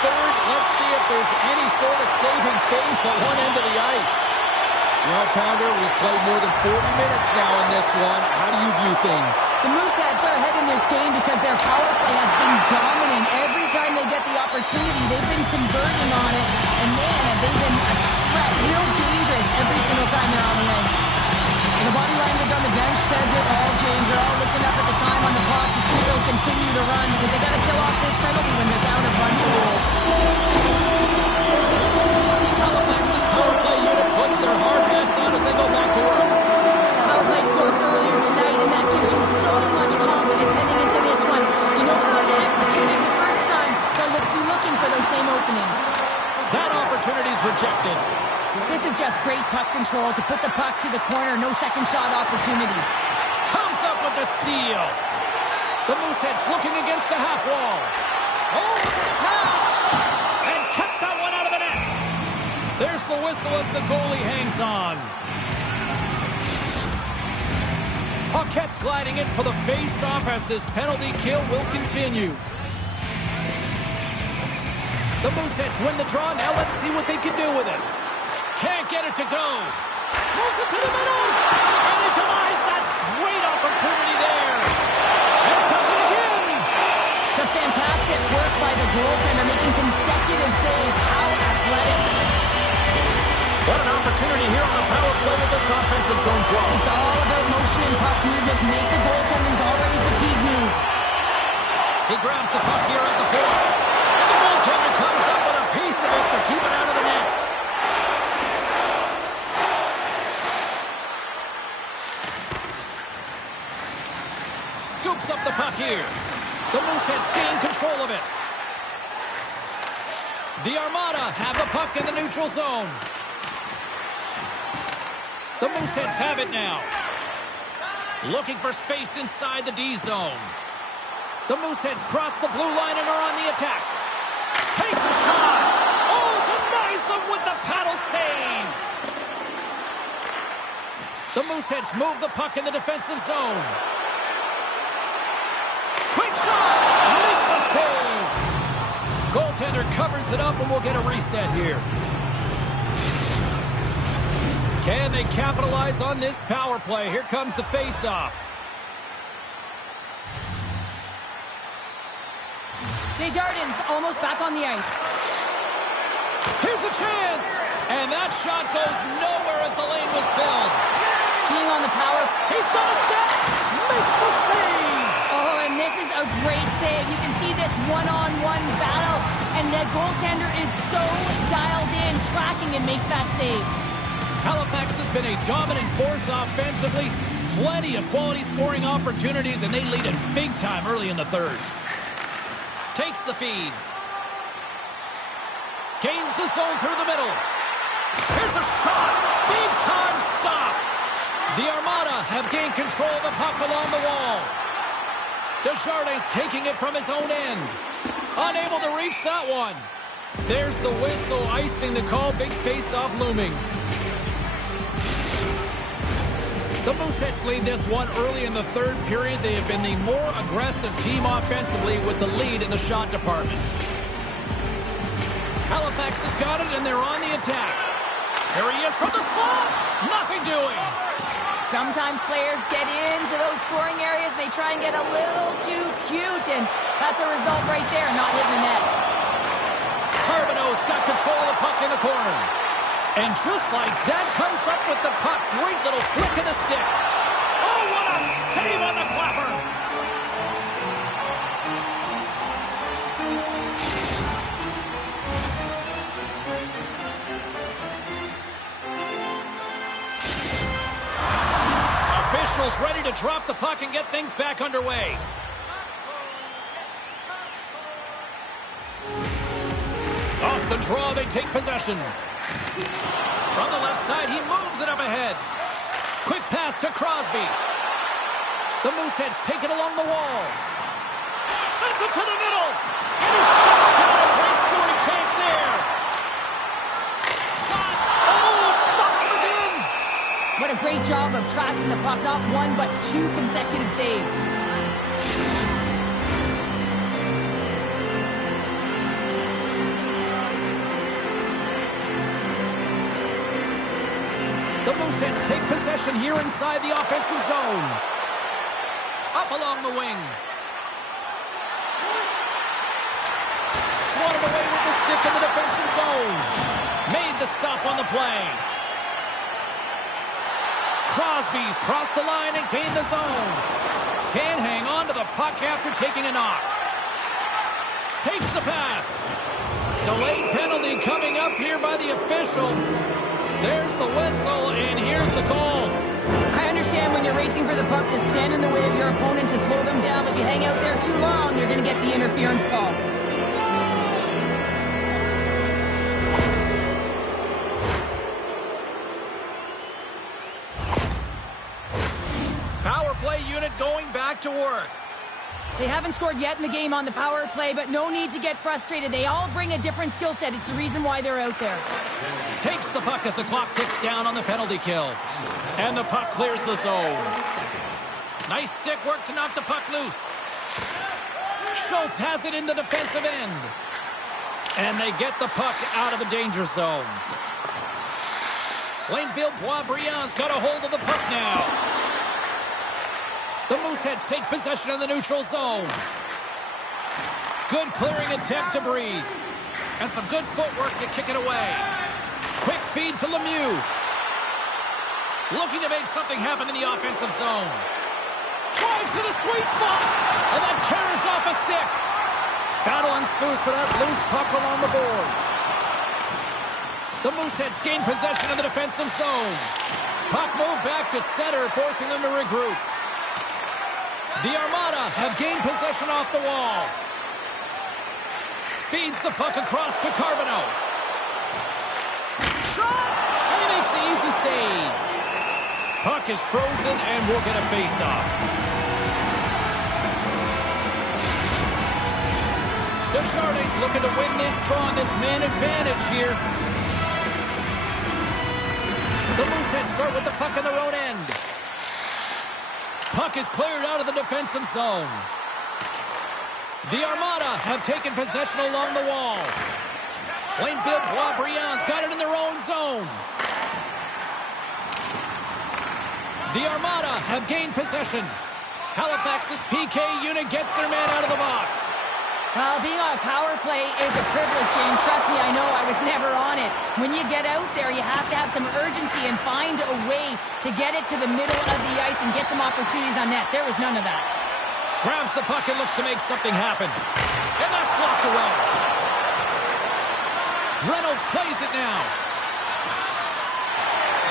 third. Let's see if there's any sort of saving face at one end of the ice. Well, Pounder, we've played more than 40 minutes now in this one. How do you view things? The Mooseheads are ahead in this game because their power play has been dominant. Every time they get the opportunity, they've been converting on it. And man, have they been a threat, real dangerous every single time they're on the ice. And the body language on the bench says it all, James. They're all looking up at the time on the clock to see if they'll continue to run because they got to kill off this penalty when they're down a bunch of goals. Halifax's power play unit puts their hard hats on as they go back to work. Power play scored earlier tonight, and that gives you so much confidence heading into this one. You know how you executed the first time. They'll be looking for those same openings. That opportunity's rejected. This is just great puck control to put the puck to the corner. No second shot opportunity. Comes up with the steal. The Mooseheads looking against the half wall. Oh, look at the pass. And kept that one out of the net. There's the whistle as the goalie hangs on. Paquette's gliding in for the face-off as this penalty kill will continue. The Mooseheads win the draw. Now let's see what they can do with it. Can't get it to go. Moves it to the middle. And it denies that great opportunity there. And does it again. Just fantastic work by the goaltender, making consecutive saves. How athletic. What an opportunity here on the power play with this offensive zone draw. It's all about motion and puck movement. Make the goaltender's already fatigue move. He grabs the puck here at the point. And the goaltender comes up with a piece of it to keep it out of the net. Scoops up the puck here. The Mooseheads gain control of it. The Armada have the puck in the neutral zone. The Mooseheads have it now. Looking for space inside the D zone. The Mooseheads cross the blue line and are on the attack. Takes a shot. Oh, denies them with the paddle save. The Mooseheads move the puck in the defensive zone. Quick shot. Makes a save. Goaltender covers it up and we'll get a reset here. Can they capitalize on this power play? Here comes the face-off. Desjardins almost back on the ice. Here's a chance. And that shot goes nowhere as the lane was filled. Being on the power. He's got a step. Makes the save. Oh, and this is a great save. You can see this one-on-one battle. And the goaltender is so dialed in, tracking and makes that save. Halifax has been a dominant force offensively. Plenty of quality scoring opportunities, and they lead it big time early in the third. Takes the feed. Gains the zone through the middle. Here's a shot. Big time stop. The Armada have gained control of the puck along the wall. Desjardins taking it from his own end. Unable to reach that one. There's the whistle, icing the call. Big face-off looming. The Mooseheads lead this one early in the third period. They have been the more aggressive team offensively with the lead in the shot department. Halifax has got it, and they're on the attack. Here he is from the slot. Nothing doing. Sometimes players get into those scoring areas. They try and get a little too cute, and that's a result right there, not hitting the net. Carbonneau's got control of the puck in the corner. And just like that, comes up with the puck. Great little flick of the stick. Oh, what a save on the clapper. Officials ready to drop the puck and get things back underway. Off the draw, they take possession. From the left side, he moves it up ahead. Quick pass to Crosby. The Mooseheads take it along the wall. Sends it to the middle. And he shuts down a great scoring chance there. Shot. Oh, it stops him again. What a great job of tracking the puck. Not one, but two consecutive saves. Mooseheads take possession here inside the offensive zone. Up along the wing. Swatted away with the stick in the defensive zone. Made the stop on the play. Crosby's crossed the line and gained the zone. Can't hang on to the puck after taking a knock. Takes the pass. Delayed penalty coming up here by the official. There's the whistle, and here's the call. I understand when you're racing for the puck to stand in the way of your opponent to slow them down. If you hang out there too long, you're going to get the interference call. Power play unit going back to work. They haven't scored yet in the game on the power play, but no need to get frustrated. They all bring a different skill set. It's the reason why they're out there. Takes the puck as the clock ticks down on the penalty kill. And the puck clears the zone. Nice stick work to knock the puck loose. Schultz has it in the defensive end. And they get the puck out of the danger zone. Plainfield Boisbriand's got a hold of the puck now. The Mooseheads take possession of the neutral zone. Good clearing attempt to breathe. And some good footwork to kick it away. Quick feed to Lemieux. Looking to make something happen in the offensive zone. Drives to the sweet spot. And that carries off a stick. Battle ensues for that loose puck along the boards. The Mooseheads gain possession of the defensive zone. Puck moved back to center, forcing them to regroup. The Armada have gained possession off the wall. Feeds the puck across to Carbonneau. Shot! And he makes the easy save. Puck is frozen and we'll get a face-off. Desjardins looking to win this draw on this man advantage here. The Mooseheads start with the puck on their own end. Puck is cleared out of the defensive zone. The Armada have taken possession along the wall. Plainfield Boisbriand's got it in their own zone. The Armada have gained possession. Halifax's PK unit gets their man out of the box. Well, being on a power play is a privilege, James. Trust me, I know. I was never on it. When you get out there, you have to have some urgency and find a way to get it to the middle of the ice and get some opportunities on net. There was none of that. Grabs the puck and looks to make something happen. And that's blocked away. Reynolds plays it now.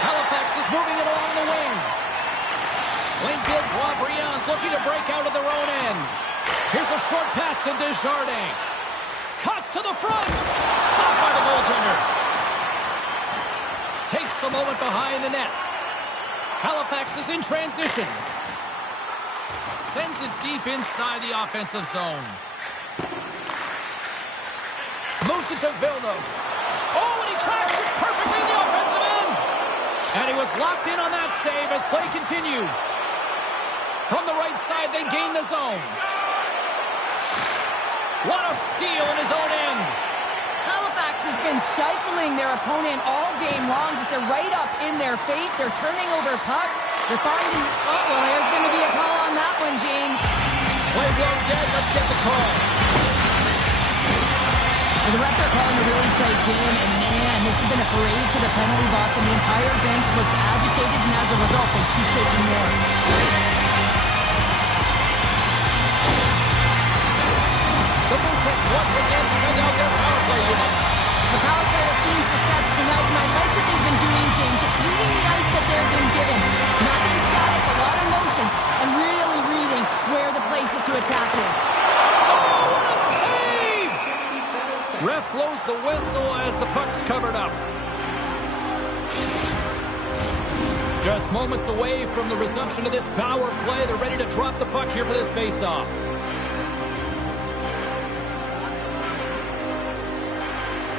Halifax is moving it along the wing. Plainfield Boisbriand's looking to break out of their own end. Here's a short pass to Desjardins. Cuts to the front. Stopped by the goaltender. Takes a moment behind the net. Halifax is in transition. Sends it deep inside the offensive zone. Moves it to Villeneuve. Oh, and he tracks it perfectly in the offensive end. And he was locked in on that save as play continues. From the right side, they gain the zone. What a steal in his own end. Halifax has been stifling their opponent all game long. Just they're right up in their face. They're turning over pucks. They're finding... Oh, well, there's going to be a call on that one, James. Play well dead. Let's get the call. Well, the refs are calling a really tight game, and man, this has been a parade to the penalty box, and the entire bench looks agitated, and as a result, they keep taking more. The Mooseheads once again send out their power play unit. The power play has seen success tonight, and I like what they've been doing, James. Just reading the ice that they're being given. Nothing static, a lot of motion, and really reading where the places to attack is. Oh, what a save! Ref blows the whistle as the puck's covered up. Just moments away from the resumption of this power play. They're ready to drop the puck here for this face-off.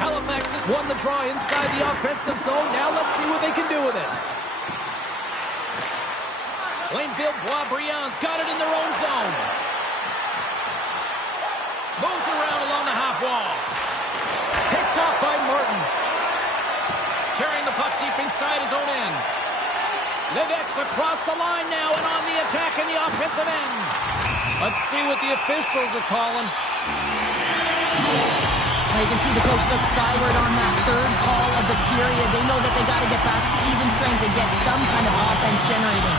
Halifax has won the draw inside the offensive zone. Now let's see what they can do with it. Plainfield Boisbriand's got it in their own zone. Moves around along the half wall. Picked off by Martin. Carrying the puck deep inside his own end. Levesque's across the line now and on the attack in the offensive end. Let's see what the officials are calling. Now you can see the coach look skyward on that third call of the period. They know that they got to get back to even strength and get some kind of offense generated.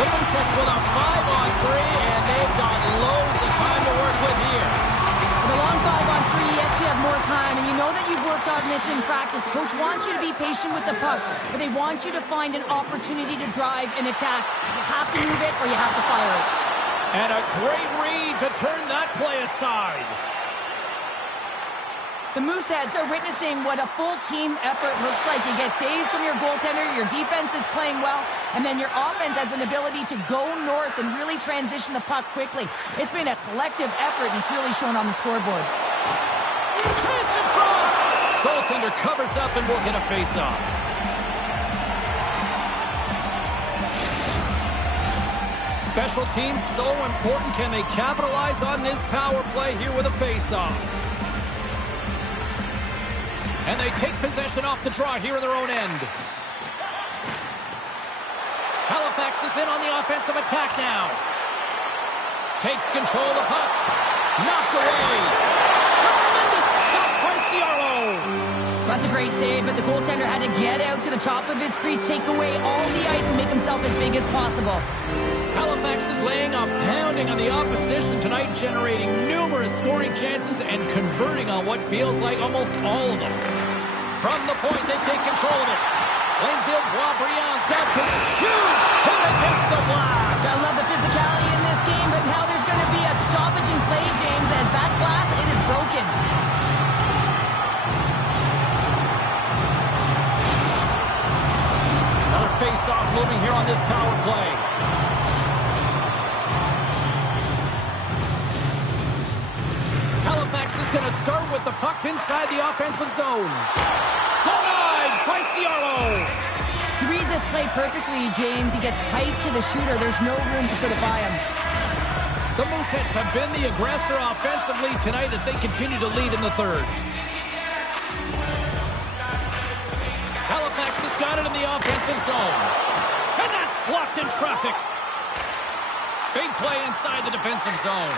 The Mooseheads with a 5-on-3, and they've got loads of time to work with here. With a long 5-on-3, yes, you have more time, and you know that you've worked on this in practice. The coach wants you to be patient with the puck, but they want you to find an opportunity to drive and attack. You have to move it or you have to fire it. And a great read to turn that play aside. The Mooseheads are witnessing what a full team effort looks like. You get saves from your goaltender, your defense is playing well, and then your offense has an ability to go north and really transition the puck quickly. It's been a collective effort, and it's really shown on the scoreboard. Chance in front! Goaltender covers up and will get a face-off. Special teams so important. Can they capitalize on this power play here with a face-off? And they take possession off the draw here in their own end. Halifax is in on the offensive attack now. Takes control of the puck. Knocked away. Tremendous stop by CRO. That's a great save, but the goaltender had to get out to the top of his crease, take away all the ice, and make himself as big as possible. Halifax is laying a pounding on the opposition tonight, generating numerous scoring chances and converting on what feels like almost all of them. From the point, they take control of it. Plainfield Boisbriand's got this huge hit against the glass. I love the physicality in this game, but now there's going to be a stoppage in play, James, as that glass, it is broken. Another face-off moving here on this power play. Halifax is going to start with the puck inside the offensive zone. Denied by CRO. He reads this play perfectly, James. He gets tight to the shooter. There's no room to put it by him. The Mooseheads have been the aggressor offensively tonight as they continue to lead in the third. Halifax has got it in the offensive zone. And that's blocked in traffic. Big play inside the defensive zone.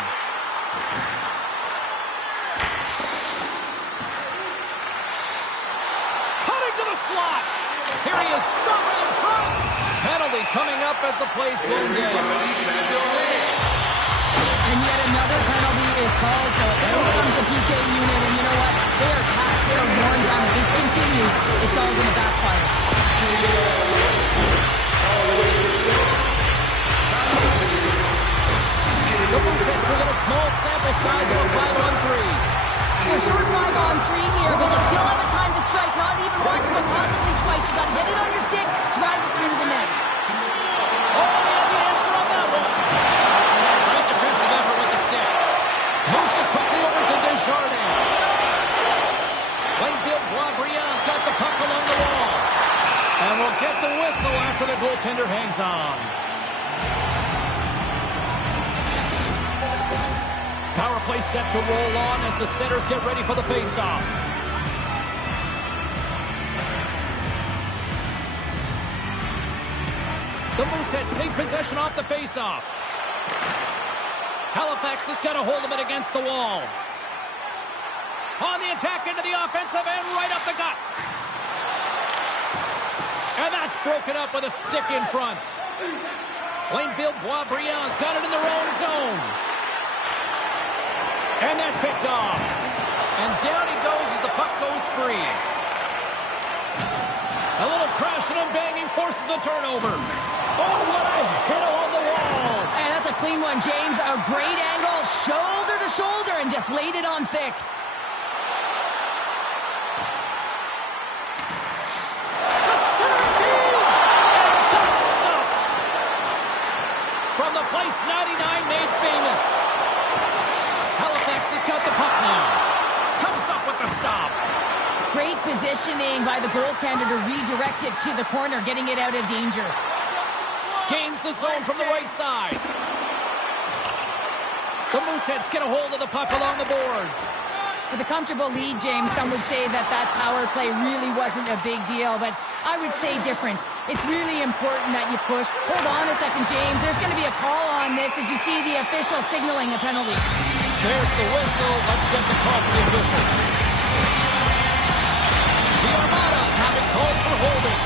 Slot. Here he is, shot right in front. Penalty coming up as the play's blown dead. And yet another penalty is called, so out comes the PK unit, and you know what? They are taxed, they are worn down. If this continues, it's all going to backfire. The Mooseheads with a small sample size of a 5-on-3. We're short 5-on-3 here, but you still have a time to strike. Not even once, but possibly twice. You got to get it on your stick, drive it through to the net. Oh, they have the answer on that one. Great defensive effort with the stick. Moves it quickly over to Desjardins. Plainfield Boisbriand's got the puck along the wall. And we'll get the whistle after the goaltender hangs on. Power play set to roll on as the centers get ready for the face-off. The Mooseheads take possession off the face-off. Halifax has got a hold of it against the wall. On the attack into the offensive end, right up the gut. And that's broken up with a stick in front. Plainfield Boisbriand's got it in their own zone. And that's picked off. And down he goes as the puck goes free. A little crashing and banging forces the turnover. Oh, what a hit along the wall. And that's a clean one, James. A great angle, shoulder to shoulder, and just laid it on thick. The center field. And that's stopped. From the place 99 made famous. Halifax has got the puck now. Comes up with the stop. Great positioning by the goaltender to redirect it to the corner, getting it out of danger. Gains the zone from the right side. The Mooseheads get a hold of the puck along the boards. With a comfortable lead, James, some would say that power play really wasn't a big deal, but I would say different. It's really important that you push. Hold on a second, James. There's going to be a call on this as you see the official signaling a penalty. There's the whistle. Let's get the call from the officials. The Armada have it called for holding.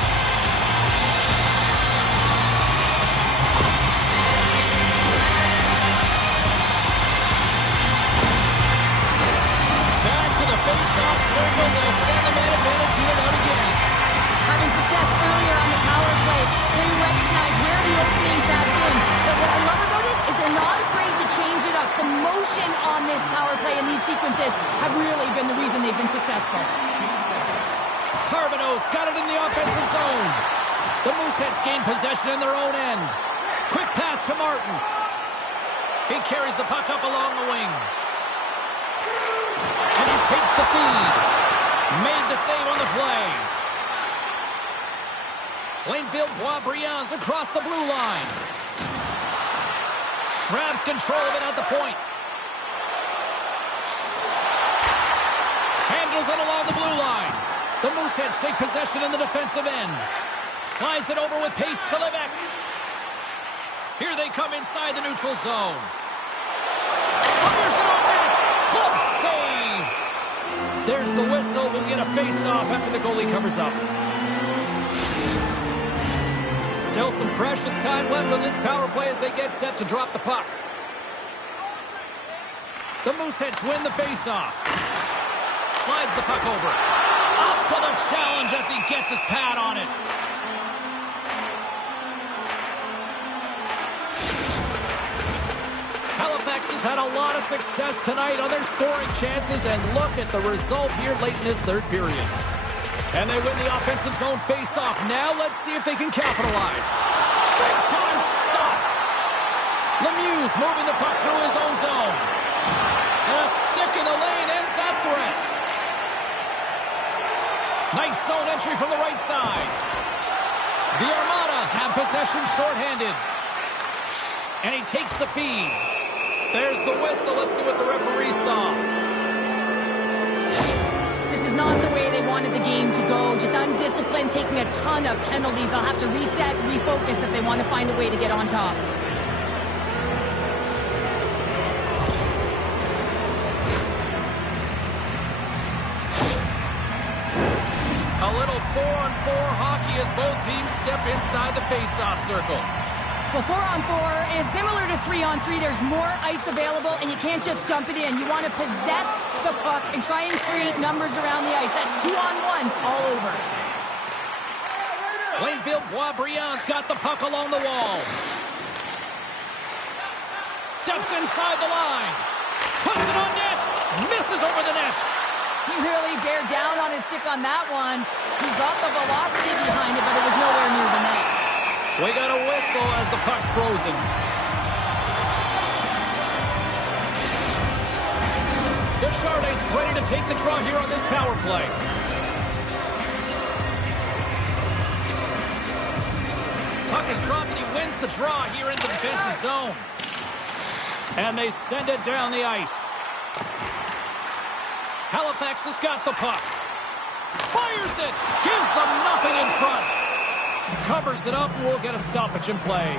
Back to the face-off circle. They'll send the man advantage unit out again. Having success earlier on the power play, they recognize where the openings have been. But what I love about it is they're not afraid to change it up. The motion on this power play and these sequences have really been the reason they've been successful. Carbonneau's got it in the offensive zone. The Mooseheads gain possession in their own end. Quick pass to Martin. He carries the puck up along the wing. And he takes the feed. Made the save on the play. Plainfield-Boisbriand's across the blue line. Grabs control of it at the point. Handles it along the blue line. The Mooseheads take possession in the defensive end. Slides it over with pace to Levesque. Here they come inside the neutral zone. Fires it on net. Glove save. There's the whistle. We'll get a face-off after the goalie covers up. Still some precious time left on this power play as they get set to drop the puck. The Mooseheads win the face-off. Slides the puck over. Up to the challenge as he gets his pad on it. Halifax has had a lot of success tonight on their scoring chances, and look at the result here late in this third period. And they win the offensive zone face-off. Now let's see if they can capitalize. Big-time stop. Lemieux moving the puck through his own zone. And a stick in the lane ends that threat. Nice zone entry from the right side. The Armada have possession shorthanded. And he takes the feed. There's the whistle. Let's see what the referee saw. This is not the way they wanted the game to go. Just undisciplined, taking a ton of penalties. They'll have to reset, refocus if they want to find a way to get on top. A little 4-on-4 hockey as both teams step inside the face-off circle. Well, 4-on-4 is similar to 3-on-3. There's more ice available, and you can't just dump it in. You want to possess the puck and try and create numbers around the ice. That's 2-on-1s all over. Plainfield-Boisbriand's got the puck along the wall. Steps inside the line. Puts it on net. Misses over the net. He really bared down on his stick on that one. He got the velocity behind it, but it was nowhere near the net. We got a whistle as the puck's frozen. Deschardins ready to take the draw here on this power play. Puck is dropped and he wins the draw here in the defensive zone. And they send it down the ice. Halifax has got the puck. Fires it. Gives them nothing in front. Covers it up, and we'll get a stoppage in play.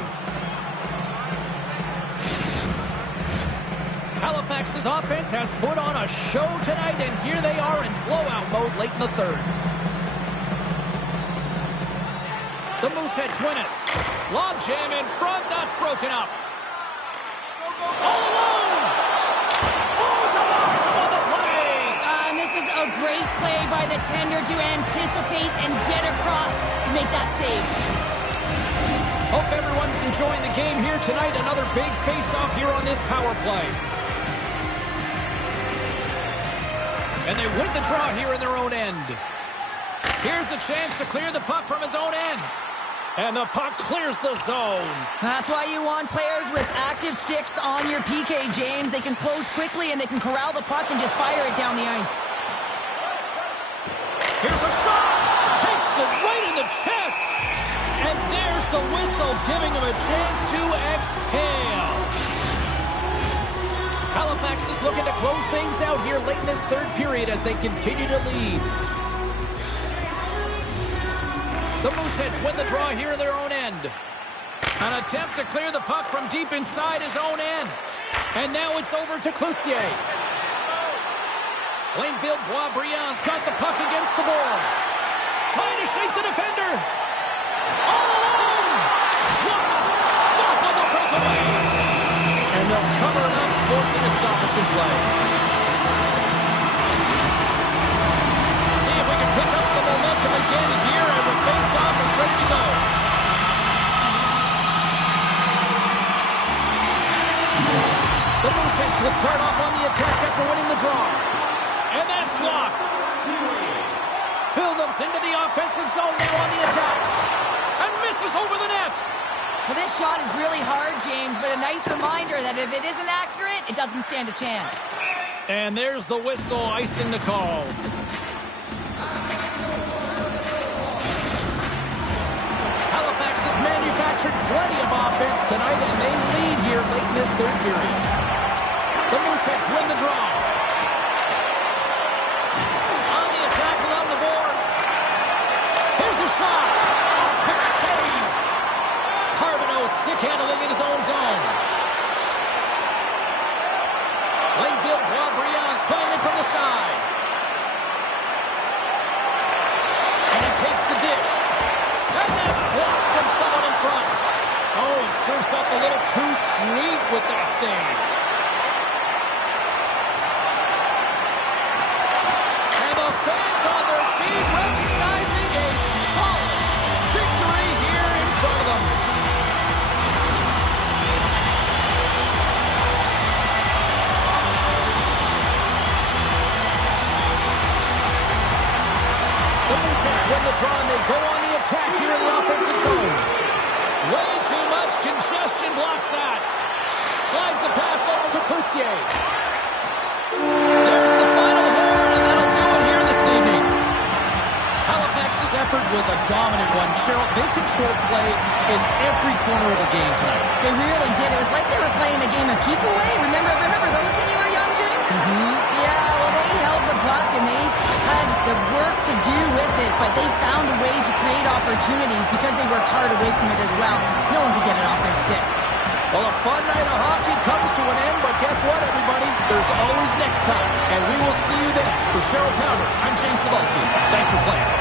Halifax's offense has put on a show tonight, and here they are in blowout mode late in the third. The Mooseheads win it. Log jam in front, that's broken up. All alone! Oh, denies him on the play! And this is a great play by the tender to anticipate and get across to make that save. Hope everyone's enjoying the game here tonight. Another big face-off here on this power play. And they win the draw here in their own end. Here's a chance to clear the puck from his own end. And the puck clears the zone. That's why you want players with active sticks on your PK, James. They can close quickly and they can corral the puck and just fire it down the ice. Here's a shot. Takes it right in the chest. And there's the whistle, giving him a chance to exhale. Halifax is looking to close things out here late in this third period as they continue to lead. The Mooseheads win the draw here in their own end. An attempt to clear the puck from deep inside his own end. And now it's over to Cloutier. Plainfield Boisbriand's got the puck against the boards. Trying to shake the defender. All alone! What a stop on the breakaway! And they'll cover it up, forcing a stoppage in play. See if we can pick up some momentum again here, and the face-off is ready to go. The Mooseheads will start off on the attack after winning the draw. And that's blocked. Phillips into the offensive zone now on the attack. And misses over the net. Well, this shot is really hard, James, but a nice reminder that if it isn't accurate, it doesn't stand a chance. And there's the whistle icing the call. Halifax has manufactured plenty of offense tonight, and they lead here late in this third period. The Mooseheads win the draw. On the attack along the boards. Here's a shot. A quick save. Carbonneau stick handling in his own zone. Plainfield Boisbriand's playing it from the side. And he takes the dish. And that's blocked from someone in front. Oh, he serves up a little too sweet with that save. And the fans on their feet recognizing a solid victory here in front of them. The Mooseheads win the draw and they go on the attack here in the offensive zone. Way too much congestion blocks that. Slides the pass over to Cloutier. There's the final horn, and that'll do it here this evening. Halifax's effort was a dominant one. Cheryl, they controlled play in every corner of the game tonight. They really did. It was like they were playing a game of keep away. Remember those when you were young, James? Mm-hmm. Yeah, well, they held the puck and they had the work to do with it, but they found a way to create opportunities because they worked hard away from it as well. No one could get it off their stick. Well, a fun night of hockey comes to an end, but guess what, everybody? There's always next time, and we will see you then. For Cheryl Pounder, I'm James Cebulski. Thanks for playing.